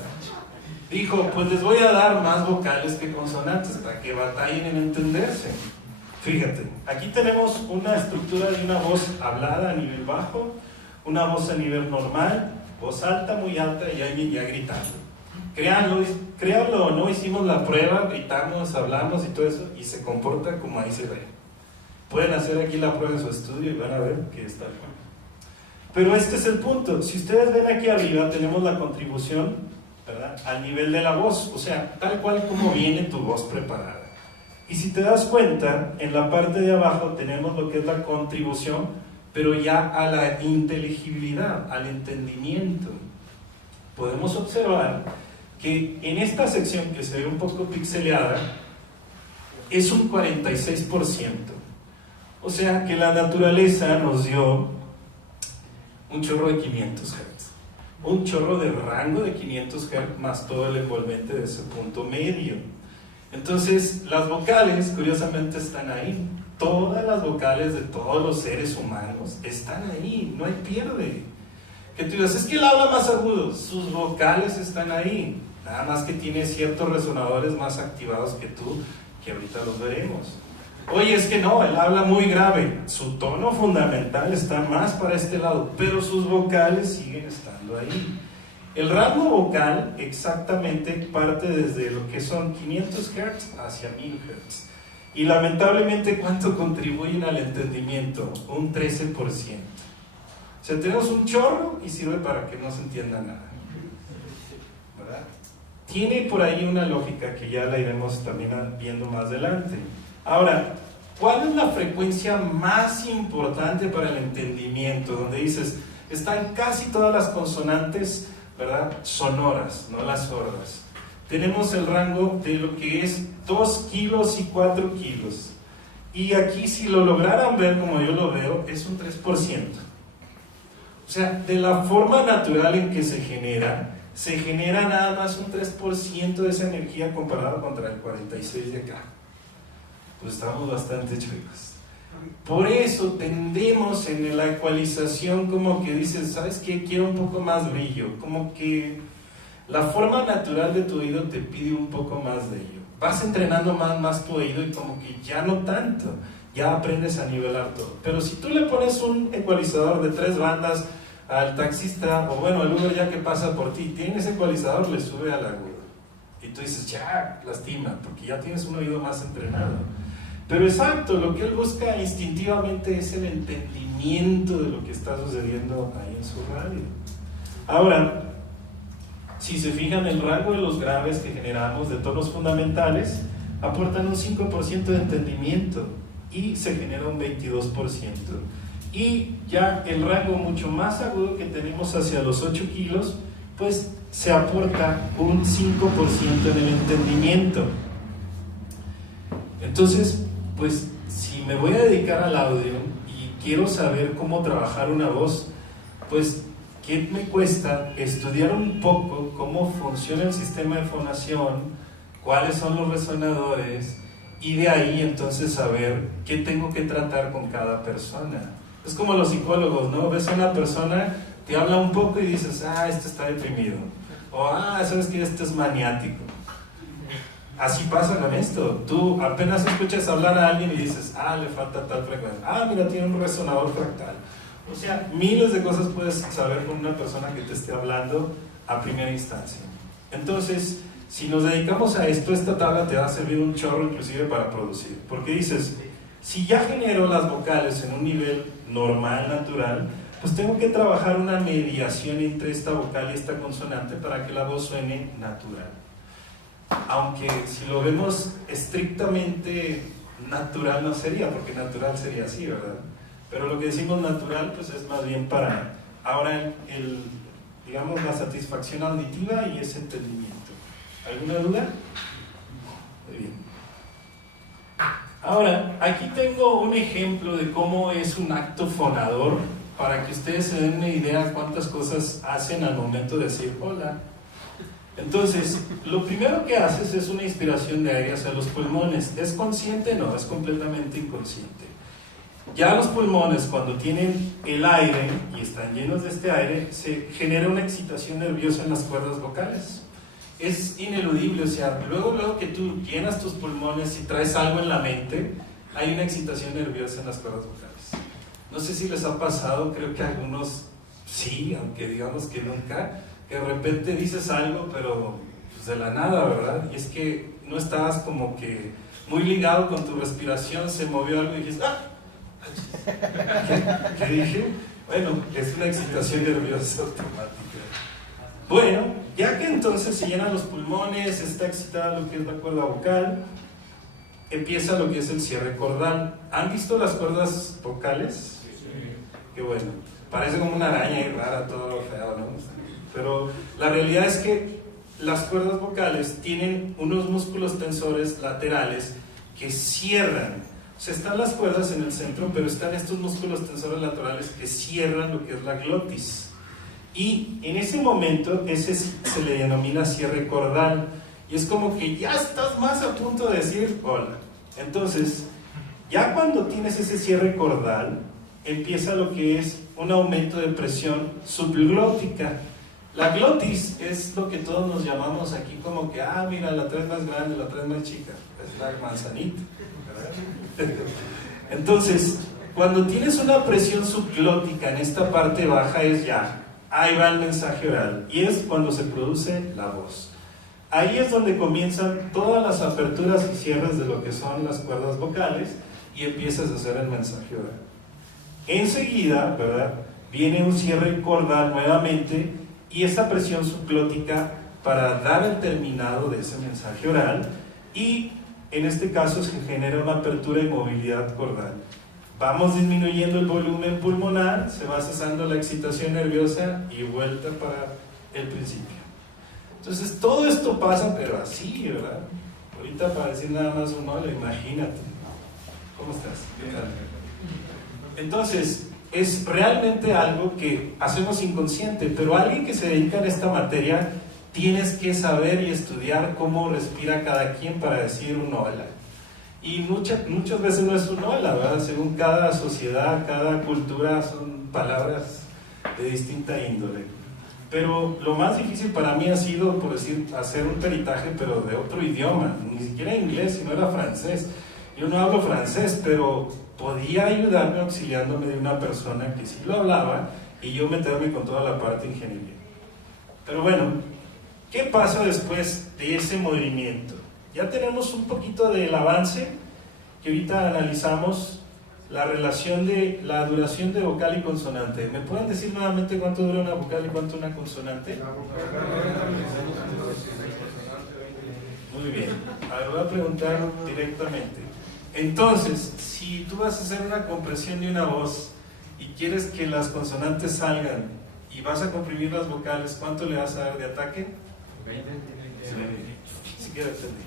Dijo, pues les voy a dar más vocales que consonantes para que batallen en entenderse. Fíjate, aquí tenemos una estructura de una voz hablada a nivel bajo, una voz a nivel normal, voz alta, muy alta y alguien ya gritando. Créanlo o no, hicimos la prueba, gritamos, hablamos y todo eso, y se comporta como ahí se ve. Pueden hacer aquí la prueba en su estudio y van a ver que está bien. Pero este es el punto. Si ustedes ven aquí arriba, tenemos la contribución, ¿verdad?, al nivel de la voz, o sea, tal cual como viene tu voz preparada. Y si te das cuenta, en la parte de abajo tenemos lo que es la contribución, pero ya a la inteligibilidad, al entendimiento. Podemos observar que en esta sección que se ve un poco pixeleada, es un 46%. O sea que la naturaleza nos dio un chorro de 500 Hz. Un chorro de rango de 500 Hz más todo el envolvente de ese punto medio. Entonces, las vocales, curiosamente, están ahí. Todas las vocales de todos los seres humanos están ahí, no hay pierde. Que tú digas, es que él habla más agudo, sus vocales están ahí. Nada más que tiene ciertos resonadores más activados que tú, que ahorita los veremos. Oye, es que no, él habla muy grave. Su tono fundamental está más para este lado, pero sus vocales siguen estando ahí. El rango vocal exactamente parte desde lo que son 500 Hz hacia 1000 Hz. Y lamentablemente, ¿cuánto contribuyen al entendimiento? Un 13%. O sea, tenemos un chorro y sirve para que no se entienda nada. ¿Verdad? Tiene por ahí una lógica que ya la iremos también viendo más adelante. Ahora, ¿cuál es la frecuencia más importante para el entendimiento? Donde dices, están casi todas las consonantes, ¿verdad?, sonoras, no las sordas. Tenemos el rango de lo que es 2 kilos y 4 kilos. Y aquí, si lo lograran ver como yo lo veo, es un 3%. O sea, de la forma natural en que se genera nada más un 3% de esa energía comparado contra el 46% de acá. Pues estamos bastante chuecos. Por eso tendemos en la ecualización como que dices, ¿sabes qué? Quiero un poco más brillo. Como que la forma natural de tu oído te pide un poco más de ello. Vas entrenando más tu oído y como que ya no tanto. Ya aprendes a nivelar todo. Pero si tú le pones un ecualizador de 3 bandas al taxista, o bueno, el Uber ya que pasa por ti, tiene ese ecualizador, le sube al agudo. Y tú dices, ya, lastima, porque ya tienes un oído más entrenado. Pero exacto, lo que él busca instintivamente es el entendimiento de lo que está sucediendo ahí en su radio. Ahora, si se fijan, el rango de los graves que generamos de tonos fundamentales aportan un 5% de entendimiento y se genera un 22%. Y ya el rango mucho más agudo que tenemos hacia los 8 kilos, pues se aporta un 5% en el entendimiento. Entonces, pues si me voy a dedicar al audio y quiero saber cómo trabajar una voz, pues ¿qué me cuesta? Estudiar un poco cómo funciona el sistema de fonación, cuáles son los resonadores, y de ahí entonces saber qué tengo que tratar con cada persona. Es como los psicólogos, ¿no? Ves a una persona, te habla un poco y dices, este está deprimido, o sabes que este es maniático. Así pasa con esto. Tú apenas escuchas hablar a alguien y dices, le falta tal frecuencia. Mira, tiene un resonador fractal. O sea, miles de cosas puedes saber con una persona que te esté hablando a primera instancia. Entonces, si nos dedicamos a esto, esta tabla te va a servir un chorro inclusive para producir. Porque dices, si ya genero las vocales en un nivel normal, natural, pues tengo que trabajar una mediación entre esta vocal y esta consonante para que la voz suene natural. Aunque si lo vemos estrictamente natural no sería, porque natural sería así, ¿verdad? Pero lo que decimos natural pues es más bien para ahora digamos la satisfacción auditiva y ese entendimiento. ¿Alguna duda? Muy bien. Ahora, aquí tengo un ejemplo de cómo es un acto fonador para que ustedes se den una idea de cuántas cosas hacen al momento de decir hola. Entonces, lo primero que haces es una inspiración de aire hacia los pulmones. ¿Es consciente? No, es completamente inconsciente. Ya los pulmones, cuando tienen el aire y están llenos de este aire, se genera una excitación nerviosa en las cuerdas vocales. Es ineludible, o sea, luego que tú llenas tus pulmones y traes algo en la mente, hay una excitación nerviosa en las cuerdas vocales. No sé si les ha pasado, creo que a algunos sí, aunque digamos que nunca, que de repente dices algo, pero pues de la nada, ¿verdad? Y es que no estabas como que muy ligado con tu respiración, se movió algo y dijiste, ¡ah! ¿Qué dije? Bueno, es una excitación nerviosa automática. Bueno, ya que entonces se llenan los pulmones, está excitada lo que es la cuerda vocal, empieza lo que es el cierre cordal. ¿Han visto las cuerdas vocales? Sí. Qué bueno. Parece como una araña y rara, todo feo, ¿no? Pero la realidad es que las cuerdas vocales tienen unos músculos tensores laterales que cierran. O sea, están las cuerdas en el centro, pero están estos músculos tensores laterales que cierran lo que es la glotis. Y en ese momento, ese se le denomina cierre cordal. Y es como que ya estás más a punto de decir hola. Entonces, ya cuando tienes ese cierre cordal, empieza lo que es un aumento de presión subglótica. La glotis es lo que todos nos llamamos aquí como que, mira, la traes más grande, la traes más chica. Es la manzanita. Entonces, cuando tienes una presión subglótica en esta parte baja es ya, ahí va el mensaje oral. Y es cuando se produce la voz. Ahí es donde comienzan todas las aperturas y cierres de lo que son las cuerdas vocales y empiezas a hacer el mensaje oral. Enseguida, ¿verdad?, viene un cierre cordal nuevamente y esta presión subglótica para dar el terminado de ese mensaje oral, y en este caso se genera una apertura y movilidad cordal. Vamos disminuyendo el volumen pulmonar, se va cesando la excitación nerviosa y vuelta para el principio. Entonces todo esto pasa, pero así, ¿verdad? Ahorita para decir nada más un hola, imagínate. ¿Cómo estás? ¿Qué tal? Entonces, es realmente algo que hacemos inconsciente, pero alguien que se dedica a esta materia, tienes que saber y estudiar cómo respira cada quien para decir un hola. Y muchas veces no es un hola, ¿verdad? Según cada sociedad, cada cultura, son palabras de distinta índole. Pero lo más difícil para mí ha sido, por decir, hacer un peritaje, pero de otro idioma, ni siquiera inglés, sino era francés. Yo no hablo francés, pero podía ayudarme auxiliándome de una persona que sí lo hablaba y yo meterme con toda la parte de ingeniería. Pero bueno, ¿qué pasa después de ese movimiento? Ya tenemos un poquito del avance, que ahorita analizamos la relación de la duración de vocal y consonante. ¿Me pueden decir nuevamente cuánto dura una vocal y cuánto una consonante? Muy bien, ahora voy a preguntar directamente. Entonces, si tú vas a hacer una compresión de una voz y quieres que las consonantes salgan y vas a comprimir las vocales, ¿cuánto le vas a dar de ataque? 20. Sí, siquiera entendí.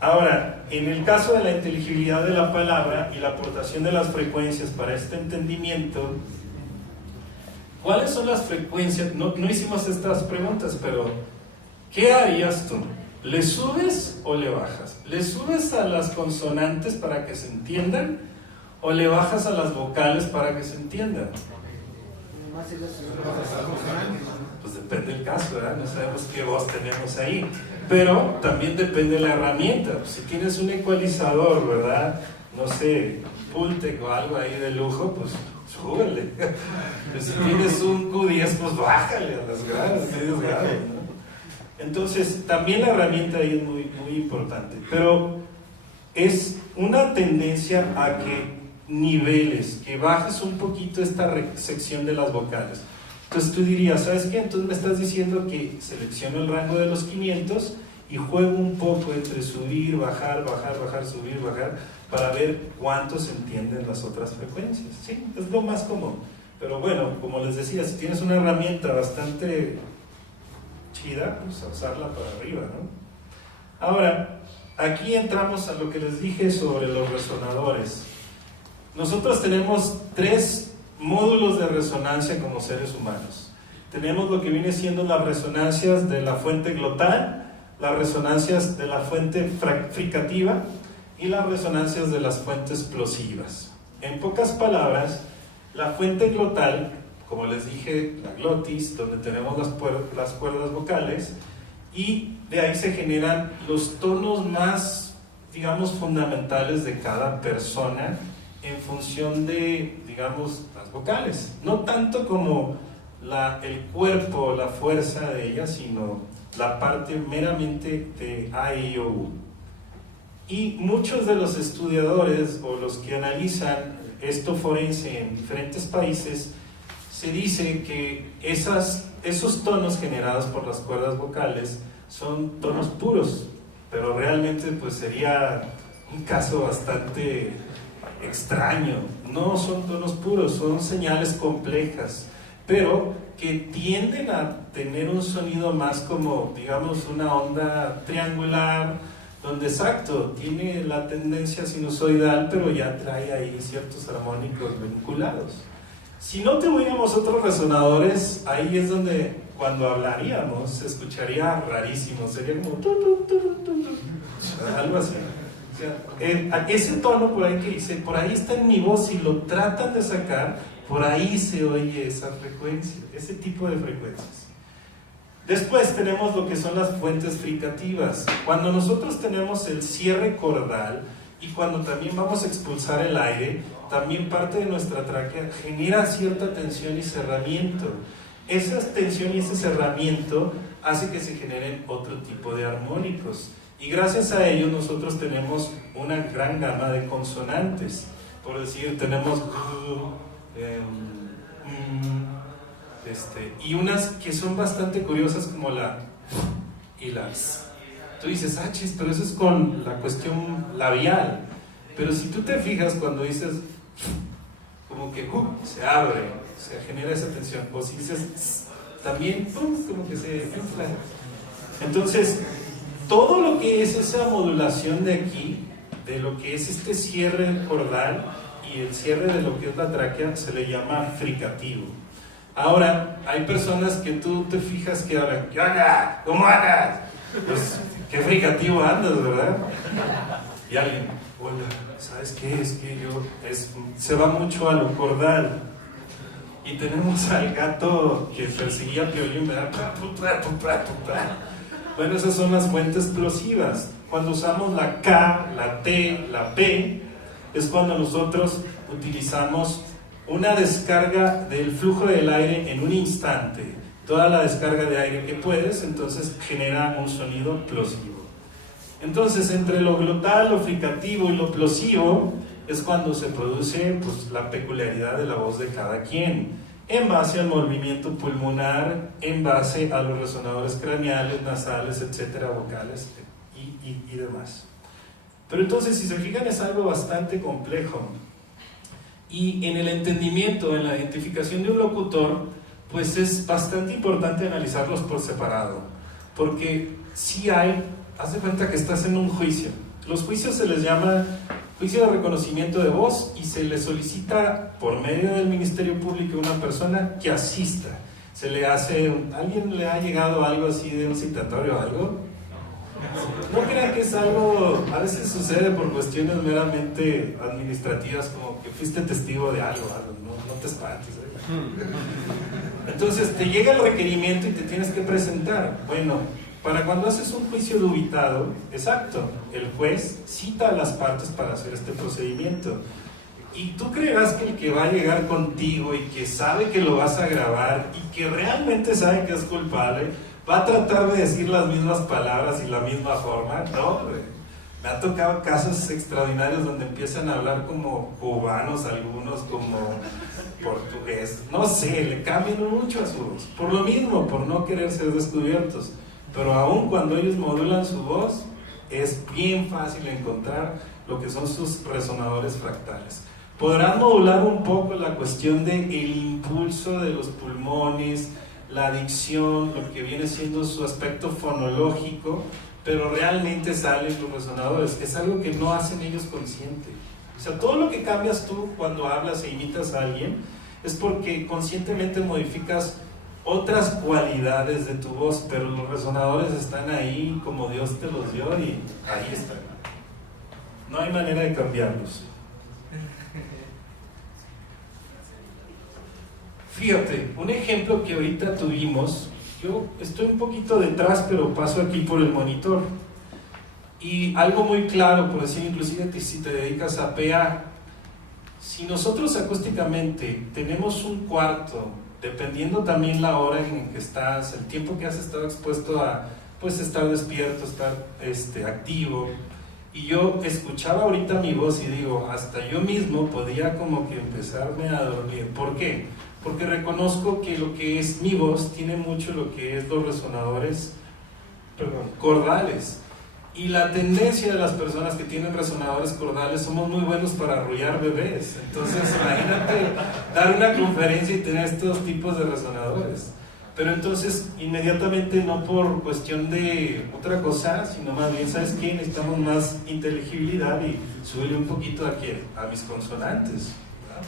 Ahora, en el caso de la inteligibilidad de la palabra y la aportación de las frecuencias para este entendimiento, ¿cuáles son las frecuencias? No hicimos estas preguntas, pero ¿qué harías tú? ¿Le subes o le bajas? ¿Le subes a las consonantes para que se entiendan o le bajas a las vocales para que se entiendan? Pues depende del caso, ¿verdad? No sabemos qué voz tenemos ahí, pero también depende de la herramienta. Pues si tienes un ecualizador, ¿verdad? No sé, Pultec o algo ahí de lujo, pues súbele. Pero si tienes un Q10, pues bájale a las gradas, medios grados, ¿no? Entonces, también la herramienta ahí es muy, muy importante, pero es una tendencia a que niveles, que bajes un poquito esta sección de las vocales. Entonces tú dirías, ¿sabes qué? Entonces me estás diciendo que selecciono el rango de los 500 y juego un poco entre subir, bajar, bajar, bajar, subir, bajar, para ver cuánto se entienden las otras frecuencias. Sí, es lo más común. Pero bueno, como les decía, si tienes una herramienta bastante chida, pues a usarla para arriba, ¿no? Ahora, aquí entramos a lo que les dije sobre los resonadores. Nosotros tenemos 3 módulos de resonancia como seres humanos. Tenemos lo que viene siendo las resonancias de la fuente glotal, las resonancias de la fuente fricativa y las resonancias de las fuentes plosivas. En pocas palabras, la fuente glotal, como les dije, la glotis, donde tenemos las cuerdas vocales, y de ahí se generan los tonos más, digamos, fundamentales de cada persona en función de, digamos, las vocales. No tanto como el cuerpo, la fuerza de ellas, sino la parte meramente de A, I, O, U. Y muchos de los estudiadores o los que analizan esto forense en diferentes países, se dice que esos tonos generados por las cuerdas vocales son tonos puros, pero realmente pues sería un caso bastante extraño. No son tonos puros, son señales complejas, pero que tienden a tener un sonido más como, digamos, una onda triangular, donde exacto, tiene la tendencia sinusoidal, pero ya trae ahí ciertos armónicos vinculados. Si no tuviéramos otros resonadores, ahí es donde cuando hablaríamos se escucharía rarísimo, sería como algo así. O sea, ese tono por ahí que dice, por ahí está en mi voz, si lo tratan de sacar, por ahí se oye esa frecuencia, ese tipo de frecuencias. Después tenemos lo que son las fuentes fricativas. Cuando nosotros tenemos el cierre cordal y cuando también vamos a expulsar el aire, también parte de nuestra tráquea genera cierta tensión y cerramiento. Esa tensión y ese cerramiento hace que se generen otro tipo de armónicos. Y gracias a ello nosotros tenemos una gran gama de consonantes. Por decir, tenemos y unas que son bastante curiosas como la y las. Tú dices, ah, chis, pero eso es con la cuestión labial. Pero si tú te fijas cuando dices, como que se abre, se genera esa tensión. O si dices, también, como que se infla. Entonces, todo lo que es esa modulación de aquí, de lo que es este cierre cordal y el cierre de lo que es la tráquea, se le llama fricativo. Ahora, hay personas que tú te fijas que hablan, ¿qué onda? ¿Cómo andas? Pues, qué fricativo andas, ¿verdad? Y alguien, hola, ¿sabes qué? Es que se va mucho a lo cordal. Y tenemos al gato que perseguía al violín, ¿verdad? Bueno, esas son las fuentes plosivas. Cuando usamos la K, la T, la P, es cuando nosotros utilizamos una descarga del flujo del aire en un instante. Toda la descarga de aire que puedes, entonces genera un sonido plosivo. Entonces, entre lo glotal, lo fricativo y lo plosivo es cuando se produce pues, la peculiaridad de la voz de cada quien, en base al movimiento pulmonar, en base a los resonadores craneales, nasales, etcétera, vocales y demás. Pero entonces, si se fijan, es algo bastante complejo. Y en el entendimiento, en la identificación de un locutor, pues es bastante importante analizarlos por separado. Porque si haz de cuenta que estás en un juicio. Los juicios se les llama juicio de reconocimiento de voz y se le solicita por medio del Ministerio Público a una persona que asista. Se le hace, ¿alguien le ha llegado algo así de un citatorio o algo? No crean que es algo, a veces sucede por cuestiones meramente administrativas, como que fuiste testigo de algo, no te espantes. Entonces te llega el requerimiento y te tienes que presentar. Bueno, para cuando haces un juicio dubitado, exacto, el juez cita a las partes para hacer este procedimiento. Y tú creerás que el que va a llegar contigo y que sabe que lo vas a grabar y que realmente sabe que es culpable, va a tratar de decir las mismas palabras y la misma forma. No, me ha tocado casos extraordinarios donde empiezan a hablar como cubanos, algunos como portugués, no sé, le cambian mucho a su voz, por lo mismo, por no querer ser descubiertos. Pero aún cuando ellos modulan su voz, es bien fácil encontrar lo que son sus resonadores fractales. Podrán modular un poco la cuestión del impulso de los pulmones, la dicción, lo que viene siendo su aspecto fonológico, pero realmente salen los resonadores. Es algo que no hacen ellos consciente. O sea, todo lo que cambias tú cuando hablas e imitas a alguien es porque conscientemente modificas otras cualidades de tu voz, pero los resonadores están ahí como Dios te los dio y ahí están. No hay manera de cambiarlos. Fíjate, un ejemplo que ahorita tuvimos, yo estoy un poquito detrás, pero paso aquí por el monitor. Y algo muy claro, por decir, inclusive si te dedicas a PA, si nosotros acústicamente tenemos un cuarto, dependiendo también la hora en que estás, el tiempo que has estado expuesto a pues estar despierto, estar activo, y yo escuchaba ahorita mi voz y digo, hasta yo mismo podía como que empezarme a dormir. ¿Por qué? Porque reconozco que lo que es mi voz tiene mucho lo que es los resonadores cordales. Y la tendencia de las personas que tienen resonadores cordales, somos muy buenos para arrullar bebés. Entonces imagínate dar una conferencia y tener estos tipos de resonadores. Pero entonces inmediatamente, no por cuestión de otra cosa, sino más bien, ¿sabes qué? Necesitamos más inteligibilidad y subirle un poquito a mis consonantes, ¿verdad?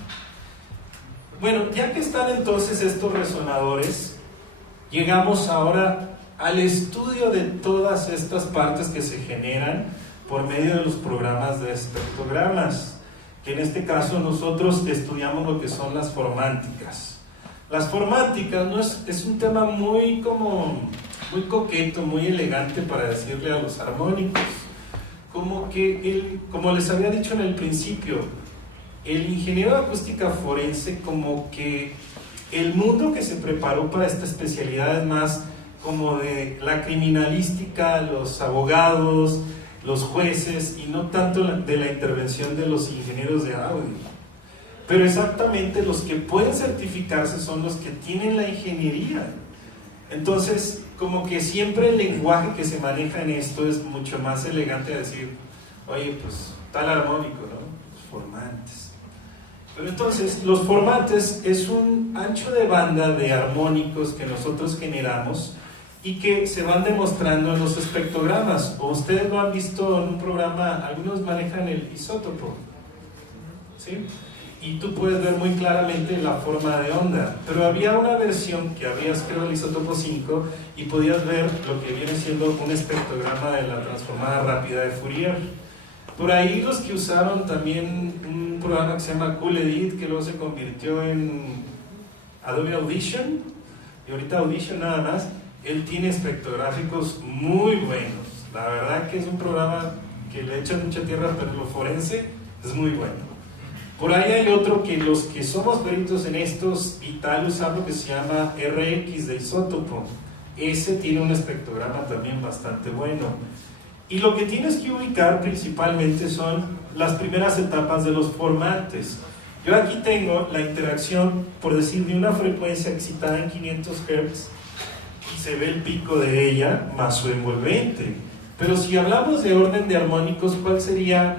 Bueno, ya que están entonces estos resonadores, llegamos ahora al estudio de todas estas partes que se generan por medio de los programas de espectrogramas, que en este caso nosotros estudiamos lo que son las formánticas. Las formánticas es un tema muy coqueto, muy elegante para decirle a los armónicos, como les había dicho en el principio, el ingeniero de acústica forense, como que el mundo que se preparó para esta especialidad es más como de la criminalística, los abogados, los jueces, y no tanto de la intervención de los ingenieros de audio. Pero exactamente los que pueden certificarse son los que tienen la ingeniería. Entonces, como que siempre el lenguaje que se maneja en esto es mucho más elegante, decir, oye, pues tal armónico, ¿no? Los formantes. Pero entonces, los formantes es un ancho de banda de armónicos que nosotros generamos y que se van demostrando en los espectrogramas. O ustedes lo han visto en un programa, algunos manejan el isótopo, ¿sí? Y tú puedes ver muy claramente la forma de onda. Pero había una versión que habías, creo, el isótopo 5, y podías ver lo que viene siendo un espectrograma de la transformada rápida de Fourier. Por ahí los que usaron también un programa que se llama Cool Edit, que luego se convirtió en Adobe Audition, y ahorita Audition nada más, él tiene espectrográficos muy buenos. La verdad que es un programa que le echan mucha tierra, pero lo forense es muy bueno. Por ahí hay otro que los que somos peritos en estos, vital usar lo que se llama RX de isótopo. Ese tiene un espectrograma también bastante bueno. Y lo que tienes que ubicar principalmente son las primeras etapas de los formantes. Yo aquí tengo la interacción, por decir, de una frecuencia excitada en 500 Hz, y se ve el pico de ella más su envolvente. Pero si hablamos de orden de armónicos, ¿cuál sería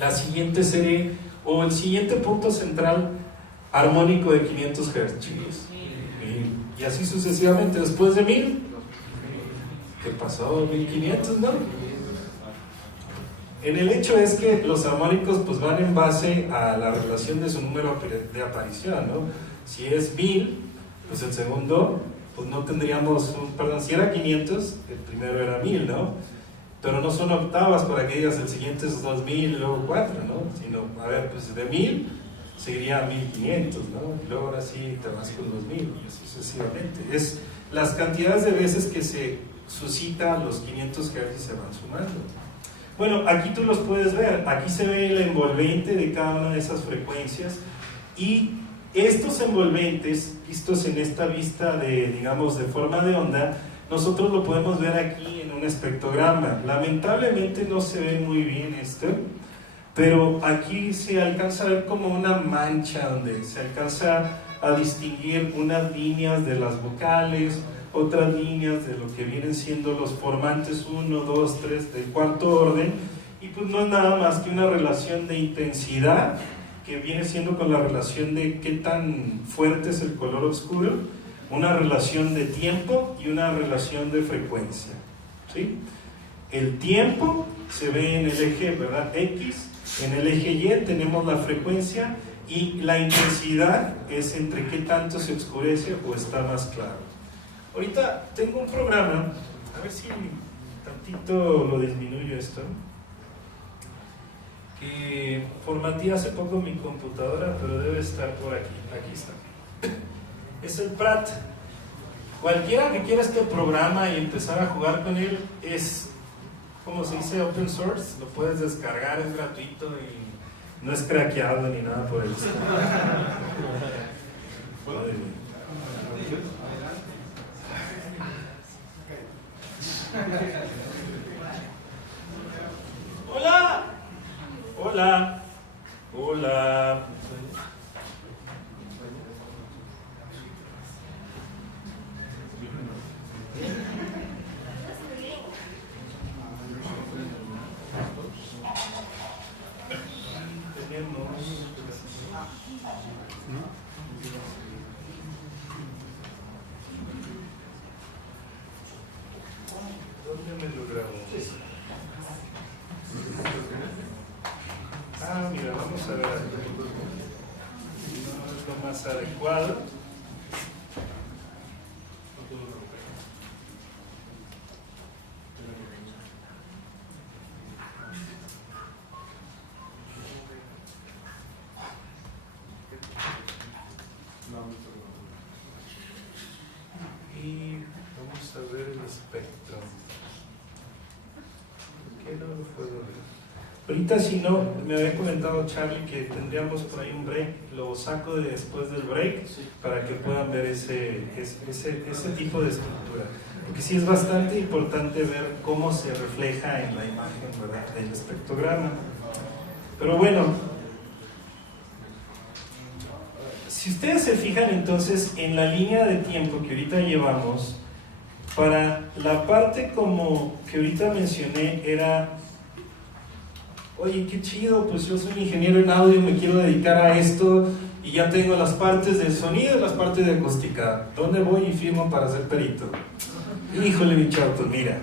la siguiente serie o el siguiente punto central armónico de 500 Hz, chicos? Y así sucesivamente. Después de 1000, ¿qué pasó? 1500, ¿no? En el hecho es que los armónicos pues van en base a la relación de su número de aparición, ¿no? Si es 1000, pues el segundo, pues no tendríamos si era 500, el primero era 1000, ¿no? Pero no son octavas para que digas el siguiente es 2000 y luego 4, ¿no? Sino, a ver, pues de 1000 seguiría 1500, ¿no? Y luego ahora sí te vas con 2000 y así sucesivamente. Es las cantidades de veces que se suscita los 500 Hz y se van sumando. Bueno, aquí tú los puedes ver. Aquí se ve el envolvente de cada una de esas frecuencias, y Estos envolventes, vistos en esta vista de, digamos, de forma de onda, nosotros lo podemos ver aquí en un espectrograma. Lamentablemente no se ve muy bien esto, pero aquí se alcanza a ver como una mancha donde se alcanza a distinguir unas líneas de las vocales, otras líneas de lo que vienen siendo los formantes 1, 2, 3 del cuarto orden, y pues no es nada más que una relación de intensidad que viene siendo con la relación de qué tan fuerte es el color oscuro, una relación de tiempo y una relación de frecuencia, ¿sí? El tiempo se ve en el eje, ¿verdad?, X, en el eje Y tenemos la frecuencia, y la intensidad es entre qué tanto se oscurece o está más claro. Ahorita tengo un programa, a ver si tantito lo disminuyo esto, que formateé hace poco mi computadora, pero debe estar por aquí. Aquí está. Es el Pratt. Cualquiera que quiera este programa y empezar a jugar con él es, como se dice, open source. Lo puedes descargar, es gratuito y no es craqueado ni nada por el estilo. Hola. Hola. Hola. ¿Dónde me lo grabo? Ah, mira, vamos a ver. No es lo más adecuado. Y vamos a ver el espectro. ¿Qué no lo puedo ver? Ahorita, si no, me había comentado Charlie que tendríamos por ahí un break, lo saco después del break para que puedan ver ese tipo de estructura, porque sí es bastante importante ver cómo se refleja en la imagen, ¿verdad?, del espectrograma. Pero bueno, si ustedes se fijan entonces en la línea de tiempo que ahorita llevamos, para la parte como que ahorita mencioné era: oye, qué chido, pues yo soy un ingeniero en audio y me quiero dedicar a esto y ya tengo las partes de sonido y las partes de acústica. ¿Dónde voy y firmo para ser perito? Híjole, mi chavo, pues mira,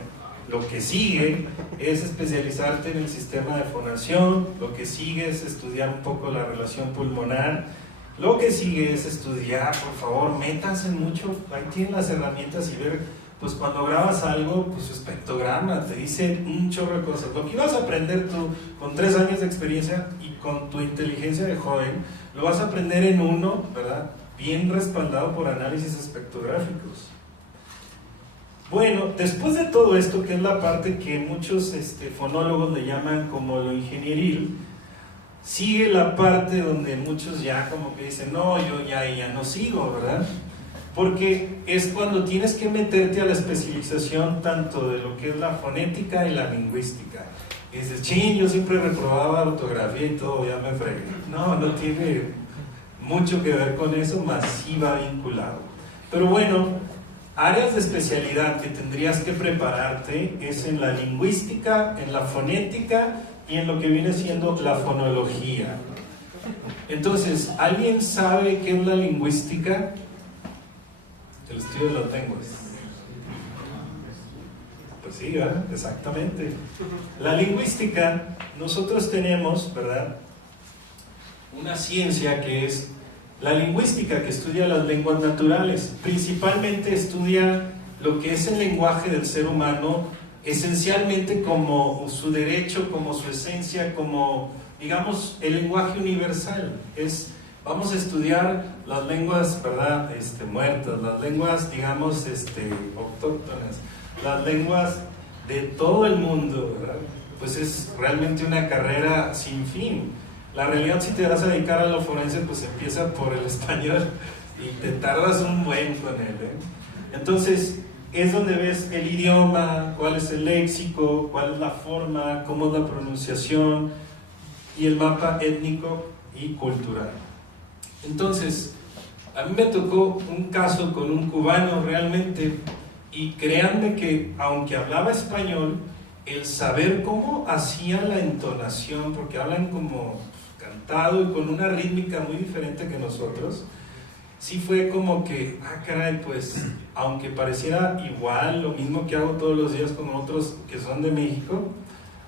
lo que sigue es especializarte en el sistema de fonación, lo que sigue es estudiar un poco la relación pulmonar, lo que sigue es estudiar, por favor, métanse mucho, ahí tienen las herramientas y ver. Pues cuando grabas algo, pues espectrograma, te dice un chorro de cosas. Lo que ibas a aprender tú con 3 años de experiencia y con tu inteligencia de joven, lo vas a aprender en uno, ¿verdad?, bien respaldado por análisis espectrográficos. Bueno, después de todo esto, que es la parte que muchos fonólogos le llaman como lo ingenieril, sigue la parte donde muchos ya como que dicen, no, yo ya no sigo, ¿verdad? Porque es cuando tienes que meterte a la especialización tanto de lo que es la fonética y la lingüística. Y dices, ching, yo siempre reprobaba ortografía y todo, ya me fregué. No, no tiene mucho que ver con eso, más sí va vinculado. Pero bueno, áreas de especialidad que tendrías que prepararte es en la lingüística, en la fonética y en lo que viene siendo la fonología. Entonces, ¿alguien sabe qué es la lingüística? El estudio lo tengo. Pues sí, ¿verdad? Exactamente. La lingüística, nosotros tenemos, ¿verdad?, una ciencia que es la lingüística, que estudia las lenguas naturales. Principalmente estudia lo que es el lenguaje del ser humano, esencialmente como su derecho, como su esencia, como, digamos, el lenguaje universal. Vamos a estudiar las lenguas, ¿verdad?, muertas, las lenguas, digamos, autóctonas, las lenguas de todo el mundo, ¿verdad? Pues es realmente una carrera sin fin. La realidad, si te vas a dedicar a lo forense, pues empieza por el español y te tardas un buen con él, ¿eh? Entonces, es donde ves el idioma, cuál es el léxico, cuál es la forma, cómo es la pronunciación y el mapa étnico y cultural. Entonces, a mí me tocó un caso con un cubano realmente, y créanme que aunque hablaba español, el saber cómo hacía la entonación, porque hablan como cantado y con una rítmica muy diferente que nosotros, sí fue como que, caray, pues, aunque pareciera igual, lo mismo que hago todos los días con otros que son de México,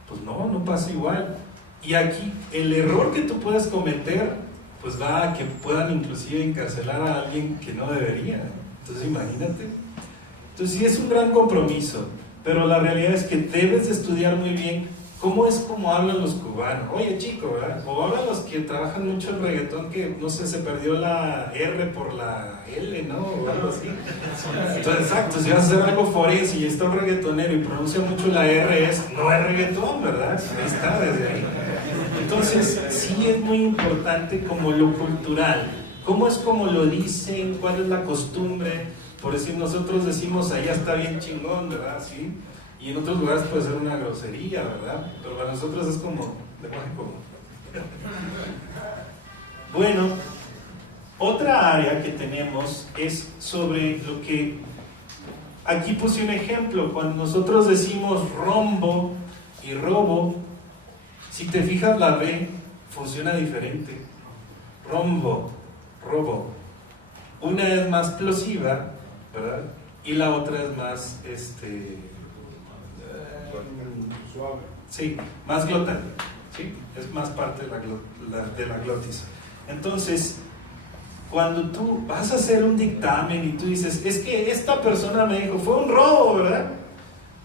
pues no pasa igual. Y aquí, el error que tú puedes cometer, pues va a que puedan inclusive encarcelar a alguien que no debería. Entonces, imagínate. Entonces, sí es un gran compromiso, pero la realidad es que debes de estudiar muy bien cómo es como hablan los cubanos. Oye, chico, ¿verdad? O hablan los que trabajan mucho el reggaetón, que no sé, se perdió la R por la L, ¿no? O algo así. Entonces, exacto, si vas a hacer algo forense y está un reggaetonero y pronuncia mucho la R, no es reggaetón, ¿verdad? Ahí está, desde ahí. Entonces, sí es muy importante como lo cultural. ¿Cómo es como lo dicen? ¿Cuál es la costumbre? Por decir, nosotros decimos, allá está bien chingón, ¿verdad? Sí. Y en otros lugares puede ser una grosería, ¿verdad? Pero para nosotros es como lenguaje común. Bueno, otra área que tenemos es sobre lo que... Aquí puse un ejemplo. Cuando nosotros decimos rombo y robo, si te fijas, la B funciona diferente. Rombo, robo. Una es más plosiva, ¿verdad? Y la otra es más, suave. sí, más glotal, ¿sí? Es más parte de la glotis. Entonces, cuando tú vas a hacer un dictamen y tú dices, es que esta persona me dijo, fue un robo, ¿verdad?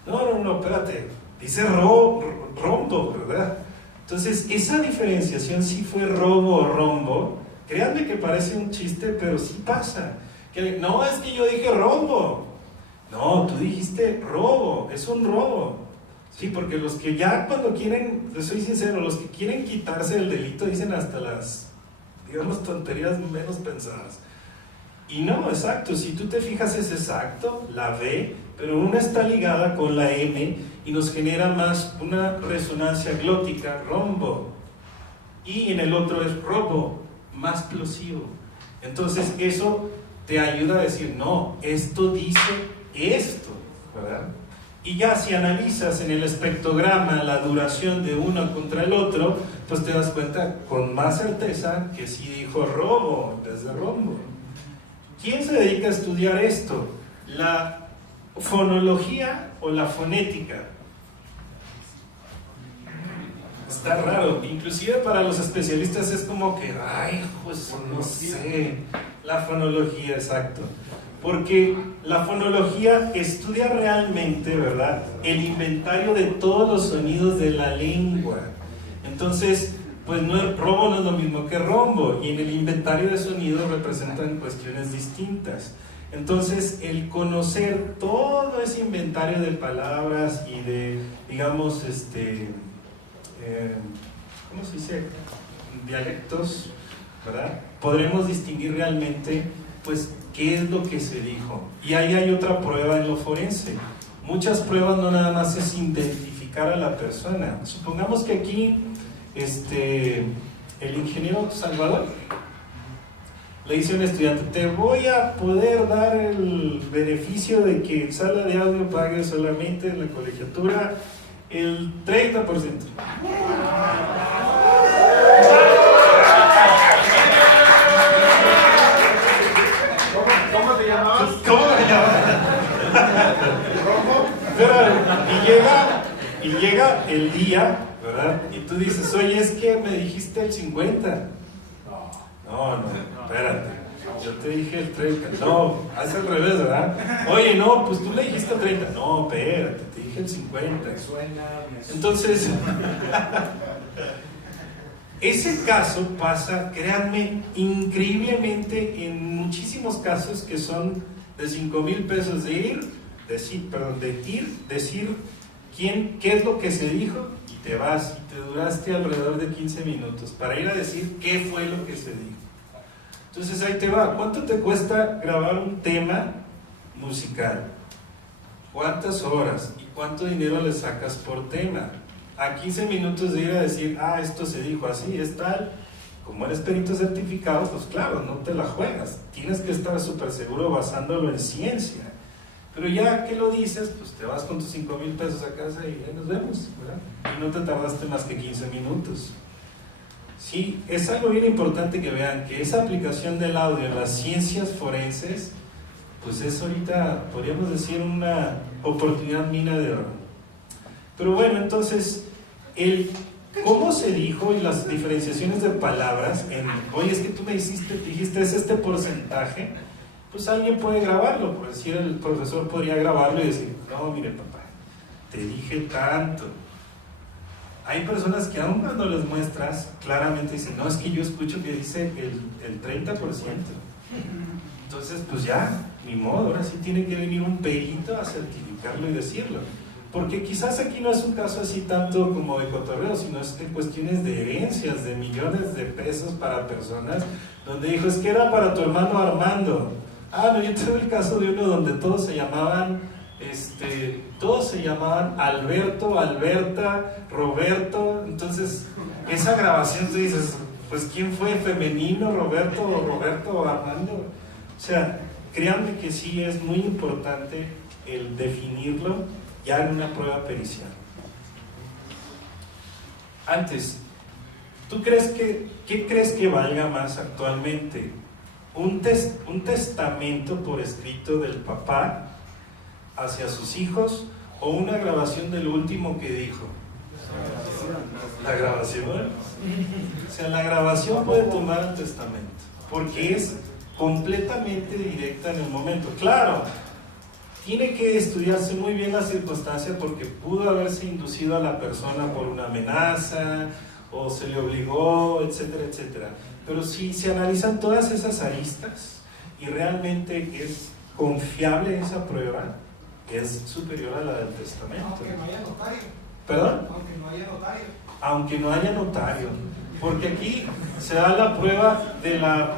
No, espérate, dice rombo, ¿verdad? Entonces, esa diferenciación, si fue robo o rombo, créanme que parece un chiste, pero sí pasa. Que, no, es que yo dije rombo. No, tú dijiste robo, es un robo. Sí, porque los que ya cuando quieren, les soy sincero, los que quieren quitarse el delito dicen hasta las, digamos, tonterías menos pensadas. Y no, exacto, si tú te fijas es exacto, la B, pero una está ligada con la M y nos genera más una resonancia glótica, rombo. Y en el otro es robo, más plosivo. Entonces eso te ayuda a decir, no, esto dice esto, ¿verdad? Y ya si analizas en el espectrograma la duración de uno contra el otro, pues te das cuenta con más certeza que sí dijo robo en vez de rombo. ¿Quién se dedica a estudiar esto? ¿La fonología o la fonética? Está raro, inclusive para los especialistas es como que, ay, pues no sé, la fonología, exacto. Porque la fonología estudia realmente, ¿verdad?, el inventario de todos los sonidos de la lengua. Entonces, pues robo no es lo mismo que rombo, y en el inventario de sonidos representan cuestiones distintas. Entonces, el conocer todo ese inventario de palabras y de, digamos, ¿cómo se dice? Dialectos, ¿verdad? Podremos distinguir realmente, pues, qué es lo que se dijo. Y ahí hay otra prueba en lo forense. Muchas pruebas no nada más es identificar a la persona. Supongamos que aquí, el ingeniero Salvador le dice a un estudiante, te voy a poder dar el beneficio de que en sala de audio pagues solamente en la colegiatura el 30%. ¿Cómo te llamabas? ¿Cómo te llamabas? Y llega el día, ¿verdad? Y tú dices, oye, es que me dijiste el 50. No, espérate. Yo te dije el 30. No, haz al revés, ¿verdad? Oye, no, pues tú le dijiste el 30. No, espérate, te dije el 50. Entonces, ese caso pasa, créanme, increíblemente en muchísimos casos que son de 5,000 pesos de decir qué es lo que se dijo y te vas y te duraste alrededor de 15 minutos para ir a decir qué fue lo que se dijo. Entonces ahí te va, ¿cuánto te cuesta grabar un tema musical? ¿Cuántas horas? ¿Y cuánto dinero le sacas por tema? A 15 minutos de ir a decir, esto se dijo así, es tal. Como eres perito certificado, pues claro, no te la juegas. Tienes que estar súper seguro basándolo en ciencia. Pero ya que lo dices, pues te vas con tus 5,000 pesos a casa y ahí nos vemos, ¿verdad? Y no te tardaste más que 15 minutos. Sí, es algo bien importante que vean que esa aplicación del audio en las ciencias forenses, pues es ahorita, podríamos decir, una oportunidad mina de oro. Pero bueno, entonces, cómo se dijo y las diferenciaciones de palabras, oye, es que tú dijiste, es este porcentaje, pues alguien puede grabarlo, por decir, el profesor podría grabarlo y decir, no, mire papá, te dije tanto. Hay personas que aun cuando les muestras, claramente dicen, no, es que yo escucho que dice el 30%. Entonces, pues ya, ni modo, ahora sí tiene que venir un perito a certificarlo y decirlo. Porque quizás aquí no es un caso así tanto como de cotorreo, sino es en cuestiones de herencias, de millones de pesos para personas, donde dijo, es que era para tu hermano Armando. No, yo tengo el caso de uno donde todos se llamaban Alberto, Alberta, Roberto. Entonces, esa grabación tú dices, pues ¿quién fue? ¿Femenino, Roberto o Armando? O sea, créanme que sí es muy importante el definirlo ya en una prueba pericial. Antes, ¿qué crees que valga más actualmente? ¿Un testamento por escrito del papá hacia sus hijos o una grabación del último que dijo? La grabación. O sea, la grabación puede tomar el testamento porque es completamente directa en el momento. Claro, tiene que estudiarse muy bien la circunstancia porque pudo haberse inducido a la persona por una amenaza o se le obligó, etcétera, etcétera. Pero si se analizan todas esas aristas y realmente es confiable esa prueba, es superior a la del testamento. Aunque no haya notario. ¿Perdón? Aunque no haya notario. Aunque no haya notario. Porque aquí se da la prueba de la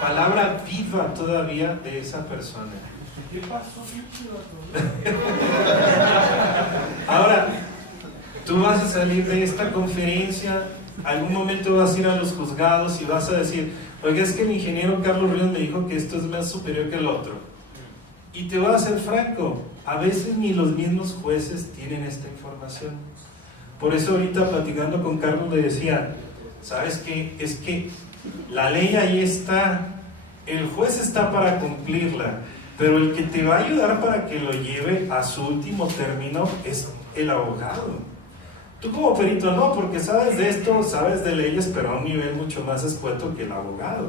palabra viva todavía de esa persona. ¿Qué pasó? Ahora, tú vas a salir de esta conferencia, algún momento vas a ir a los juzgados y vas a decir, oiga, es que el ingeniero Carlos Ríos me dijo que esto es más superior que el otro. Y te voy a ser franco, a veces ni los mismos jueces tienen esta información. Por eso ahorita platicando con Carlos le decía, ¿sabes qué? Es que la ley ahí está, el juez está para cumplirla, pero el que te va a ayudar para que lo lleve a su último término es el abogado. Tú como perito no, porque sabes de esto, sabes de leyes, pero a un nivel mucho más escueto que el abogado.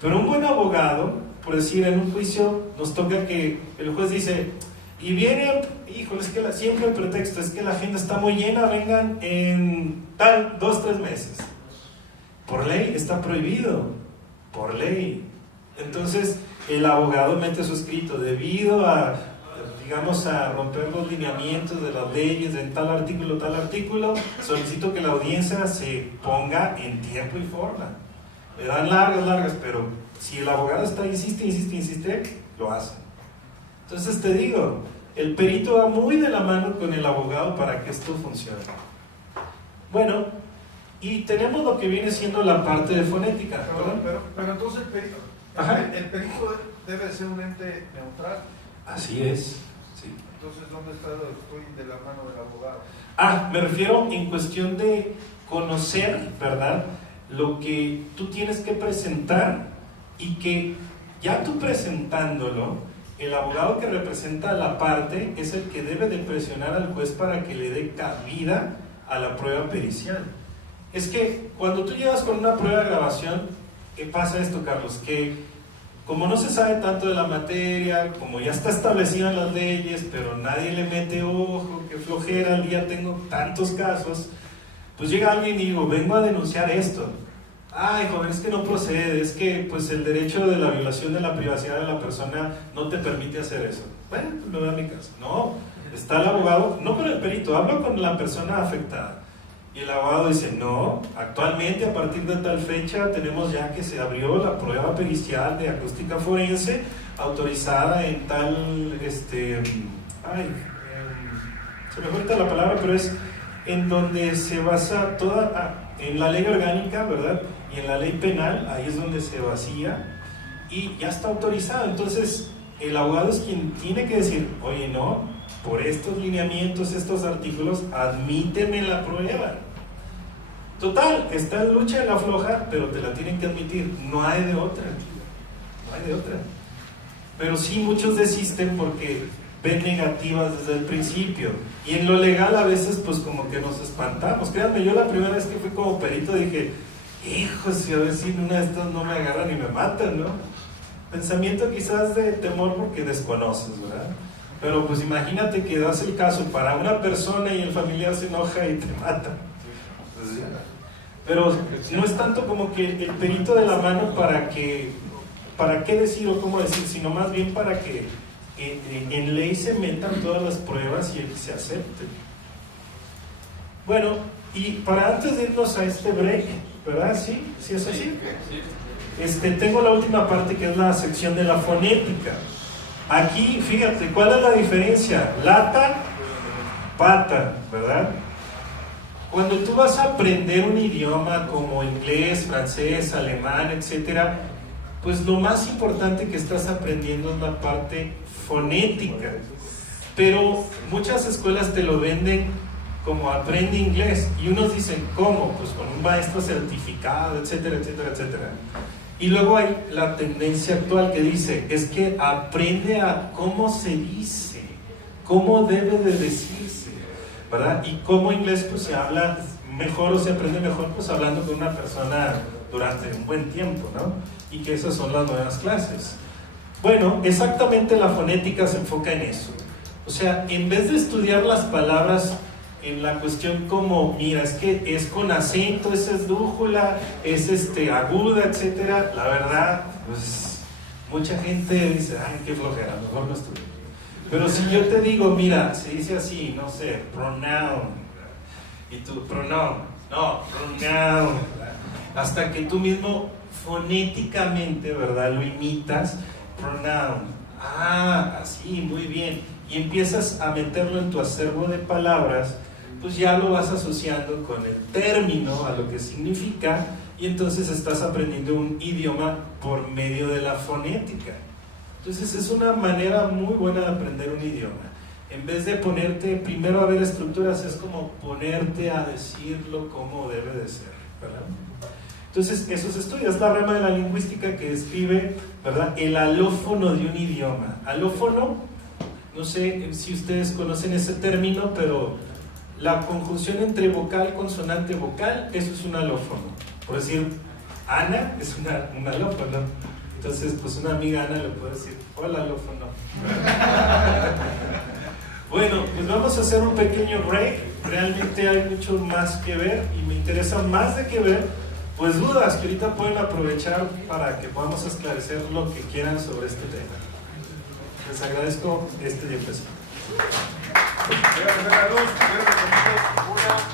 Pero un buen abogado, por decir, en un juicio nos toca que el juez dice, y viene, híjole, es que siempre el pretexto es que la agenda está muy llena, vengan en tal, 2-3 meses. Por ley está prohibido, por ley. Entonces el abogado mete su escrito, debido a, digamos, a romper los lineamientos de las leyes en tal artículo, solicito que la audiencia se ponga en tiempo y forma. Le dan largas, pero si el abogado insiste, lo hacen. Entonces te digo, el perito va muy de la mano con el abogado para que esto funcione. Bueno, y tenemos lo que viene siendo la parte de fonética. Pero entonces el perito debe ser un ente neutral. Así es. Sí. Entonces, ¿dónde está de la mano del abogado? Me refiero en cuestión de conocer, ¿verdad?, lo que tú tienes que presentar y que ya tú presentándolo, el abogado que representa a la parte es el que debe de presionar al juez para que le dé cabida a la prueba pericial. Es que cuando tú llegas con una prueba de grabación, ¿qué pasa esto, Carlos? Que como no se sabe tanto de la materia, como ya está establecido en las leyes, pero nadie le mete ojo, que flojera, ya tengo tantos casos, pues llega alguien y digo, vengo a denunciar esto. Ay, joven, es que no procede, es que pues el derecho de la violación de la privacidad de la persona no te permite hacer eso. Bueno, pues me voy a mi casa. No, está el abogado, no con el perito, hablo con la persona afectada. Y el abogado dice, no, actualmente a partir de tal fecha tenemos ya que se abrió la prueba pericial de acústica forense autorizada en tal, se me fue ahorita la palabra, pero es en donde se basa toda, en la ley orgánica, ¿verdad? Y en la ley penal, ahí es donde se vacía y ya está autorizado. Entonces, el abogado es quien tiene que decir, oye, no, por estos lineamientos, estos artículos, admíteme la prueba. Total, está en lucha de la floja, pero te la tienen que admitir, no hay de otra, no hay de otra. Pero sí muchos desisten porque ven negativas desde el principio, y en lo legal a veces pues como que nos espantamos. Créanme, yo la primera vez que fui como perito dije, hijos, a ver si en una de estas no me agarran y me matan, ¿no? Pensamiento quizás de temor porque desconoces, ¿verdad? Pero pues imagínate que das el caso para una persona y el familiar se enoja y te mata. Pero no es tanto como que el perito de la mano para qué decir o cómo decir, sino más bien para que en ley se metan todas las pruebas y se acepten. Bueno, y para antes de irnos a este break, ¿verdad? ¿Sí? ¿Sí es así? Tengo la última parte que es la sección de la fonética. Aquí, fíjate, ¿cuál es la diferencia? Lata, pata, ¿verdad? Cuando tú vas a aprender un idioma como inglés, francés, alemán, etcétera, pues lo más importante que estás aprendiendo es la parte fonética. Pero muchas escuelas te lo venden como aprende inglés, y unos dicen, ¿cómo? Pues con un maestro certificado, etcétera, etcétera, etcétera. Y luego hay la tendencia actual que dice, es que aprende a cómo se dice, cómo debe de decirse, ¿verdad? Y cómo inglés pues se habla mejor o se aprende mejor pues hablando con una persona durante un buen tiempo, ¿no? Y que esas son las nuevas clases. Bueno, exactamente la fonética se enfoca en eso. O sea, en vez de estudiar las palabras en la cuestión como, mira, es que es con acento, es esdrújula, es aguda, etcétera, la verdad, pues mucha gente dice, ay, qué flojera, mejor no estudio. Pero si yo te digo, mira, se dice así, no sé, pronoun, y tú, pronoun, no, pronoun, hasta que tú mismo fonéticamente, ¿verdad?, lo imitas, pronoun, así, muy bien, y empiezas a meterlo en tu acervo de palabras, pues ya lo vas asociando con el término, a lo que significa, y entonces estás aprendiendo un idioma por medio de la fonética. Entonces es una manera muy buena de aprender un idioma. En vez de ponerte primero a ver estructuras, es como ponerte a decirlo como debe de ser, ¿verdad? Entonces eso se estudia, es la rama de la lingüística que describe, ¿verdad?, el alófono de un idioma. Alófono, no sé si ustedes conocen ese término, pero la conjunción entre vocal, consonante, vocal, eso es un alófono. Por decir, Ana es un alófono. Entonces, pues una amiga Ana le puede decir, hola alófono. Bueno, pues vamos a hacer un pequeño break. Realmente hay mucho más que ver y me interesa más de que ver, pues dudas que ahorita pueden aprovechar para que podamos esclarecer lo que quieran sobre este tema. Les agradezco y empezamos. Voy a poner la luz, quiero que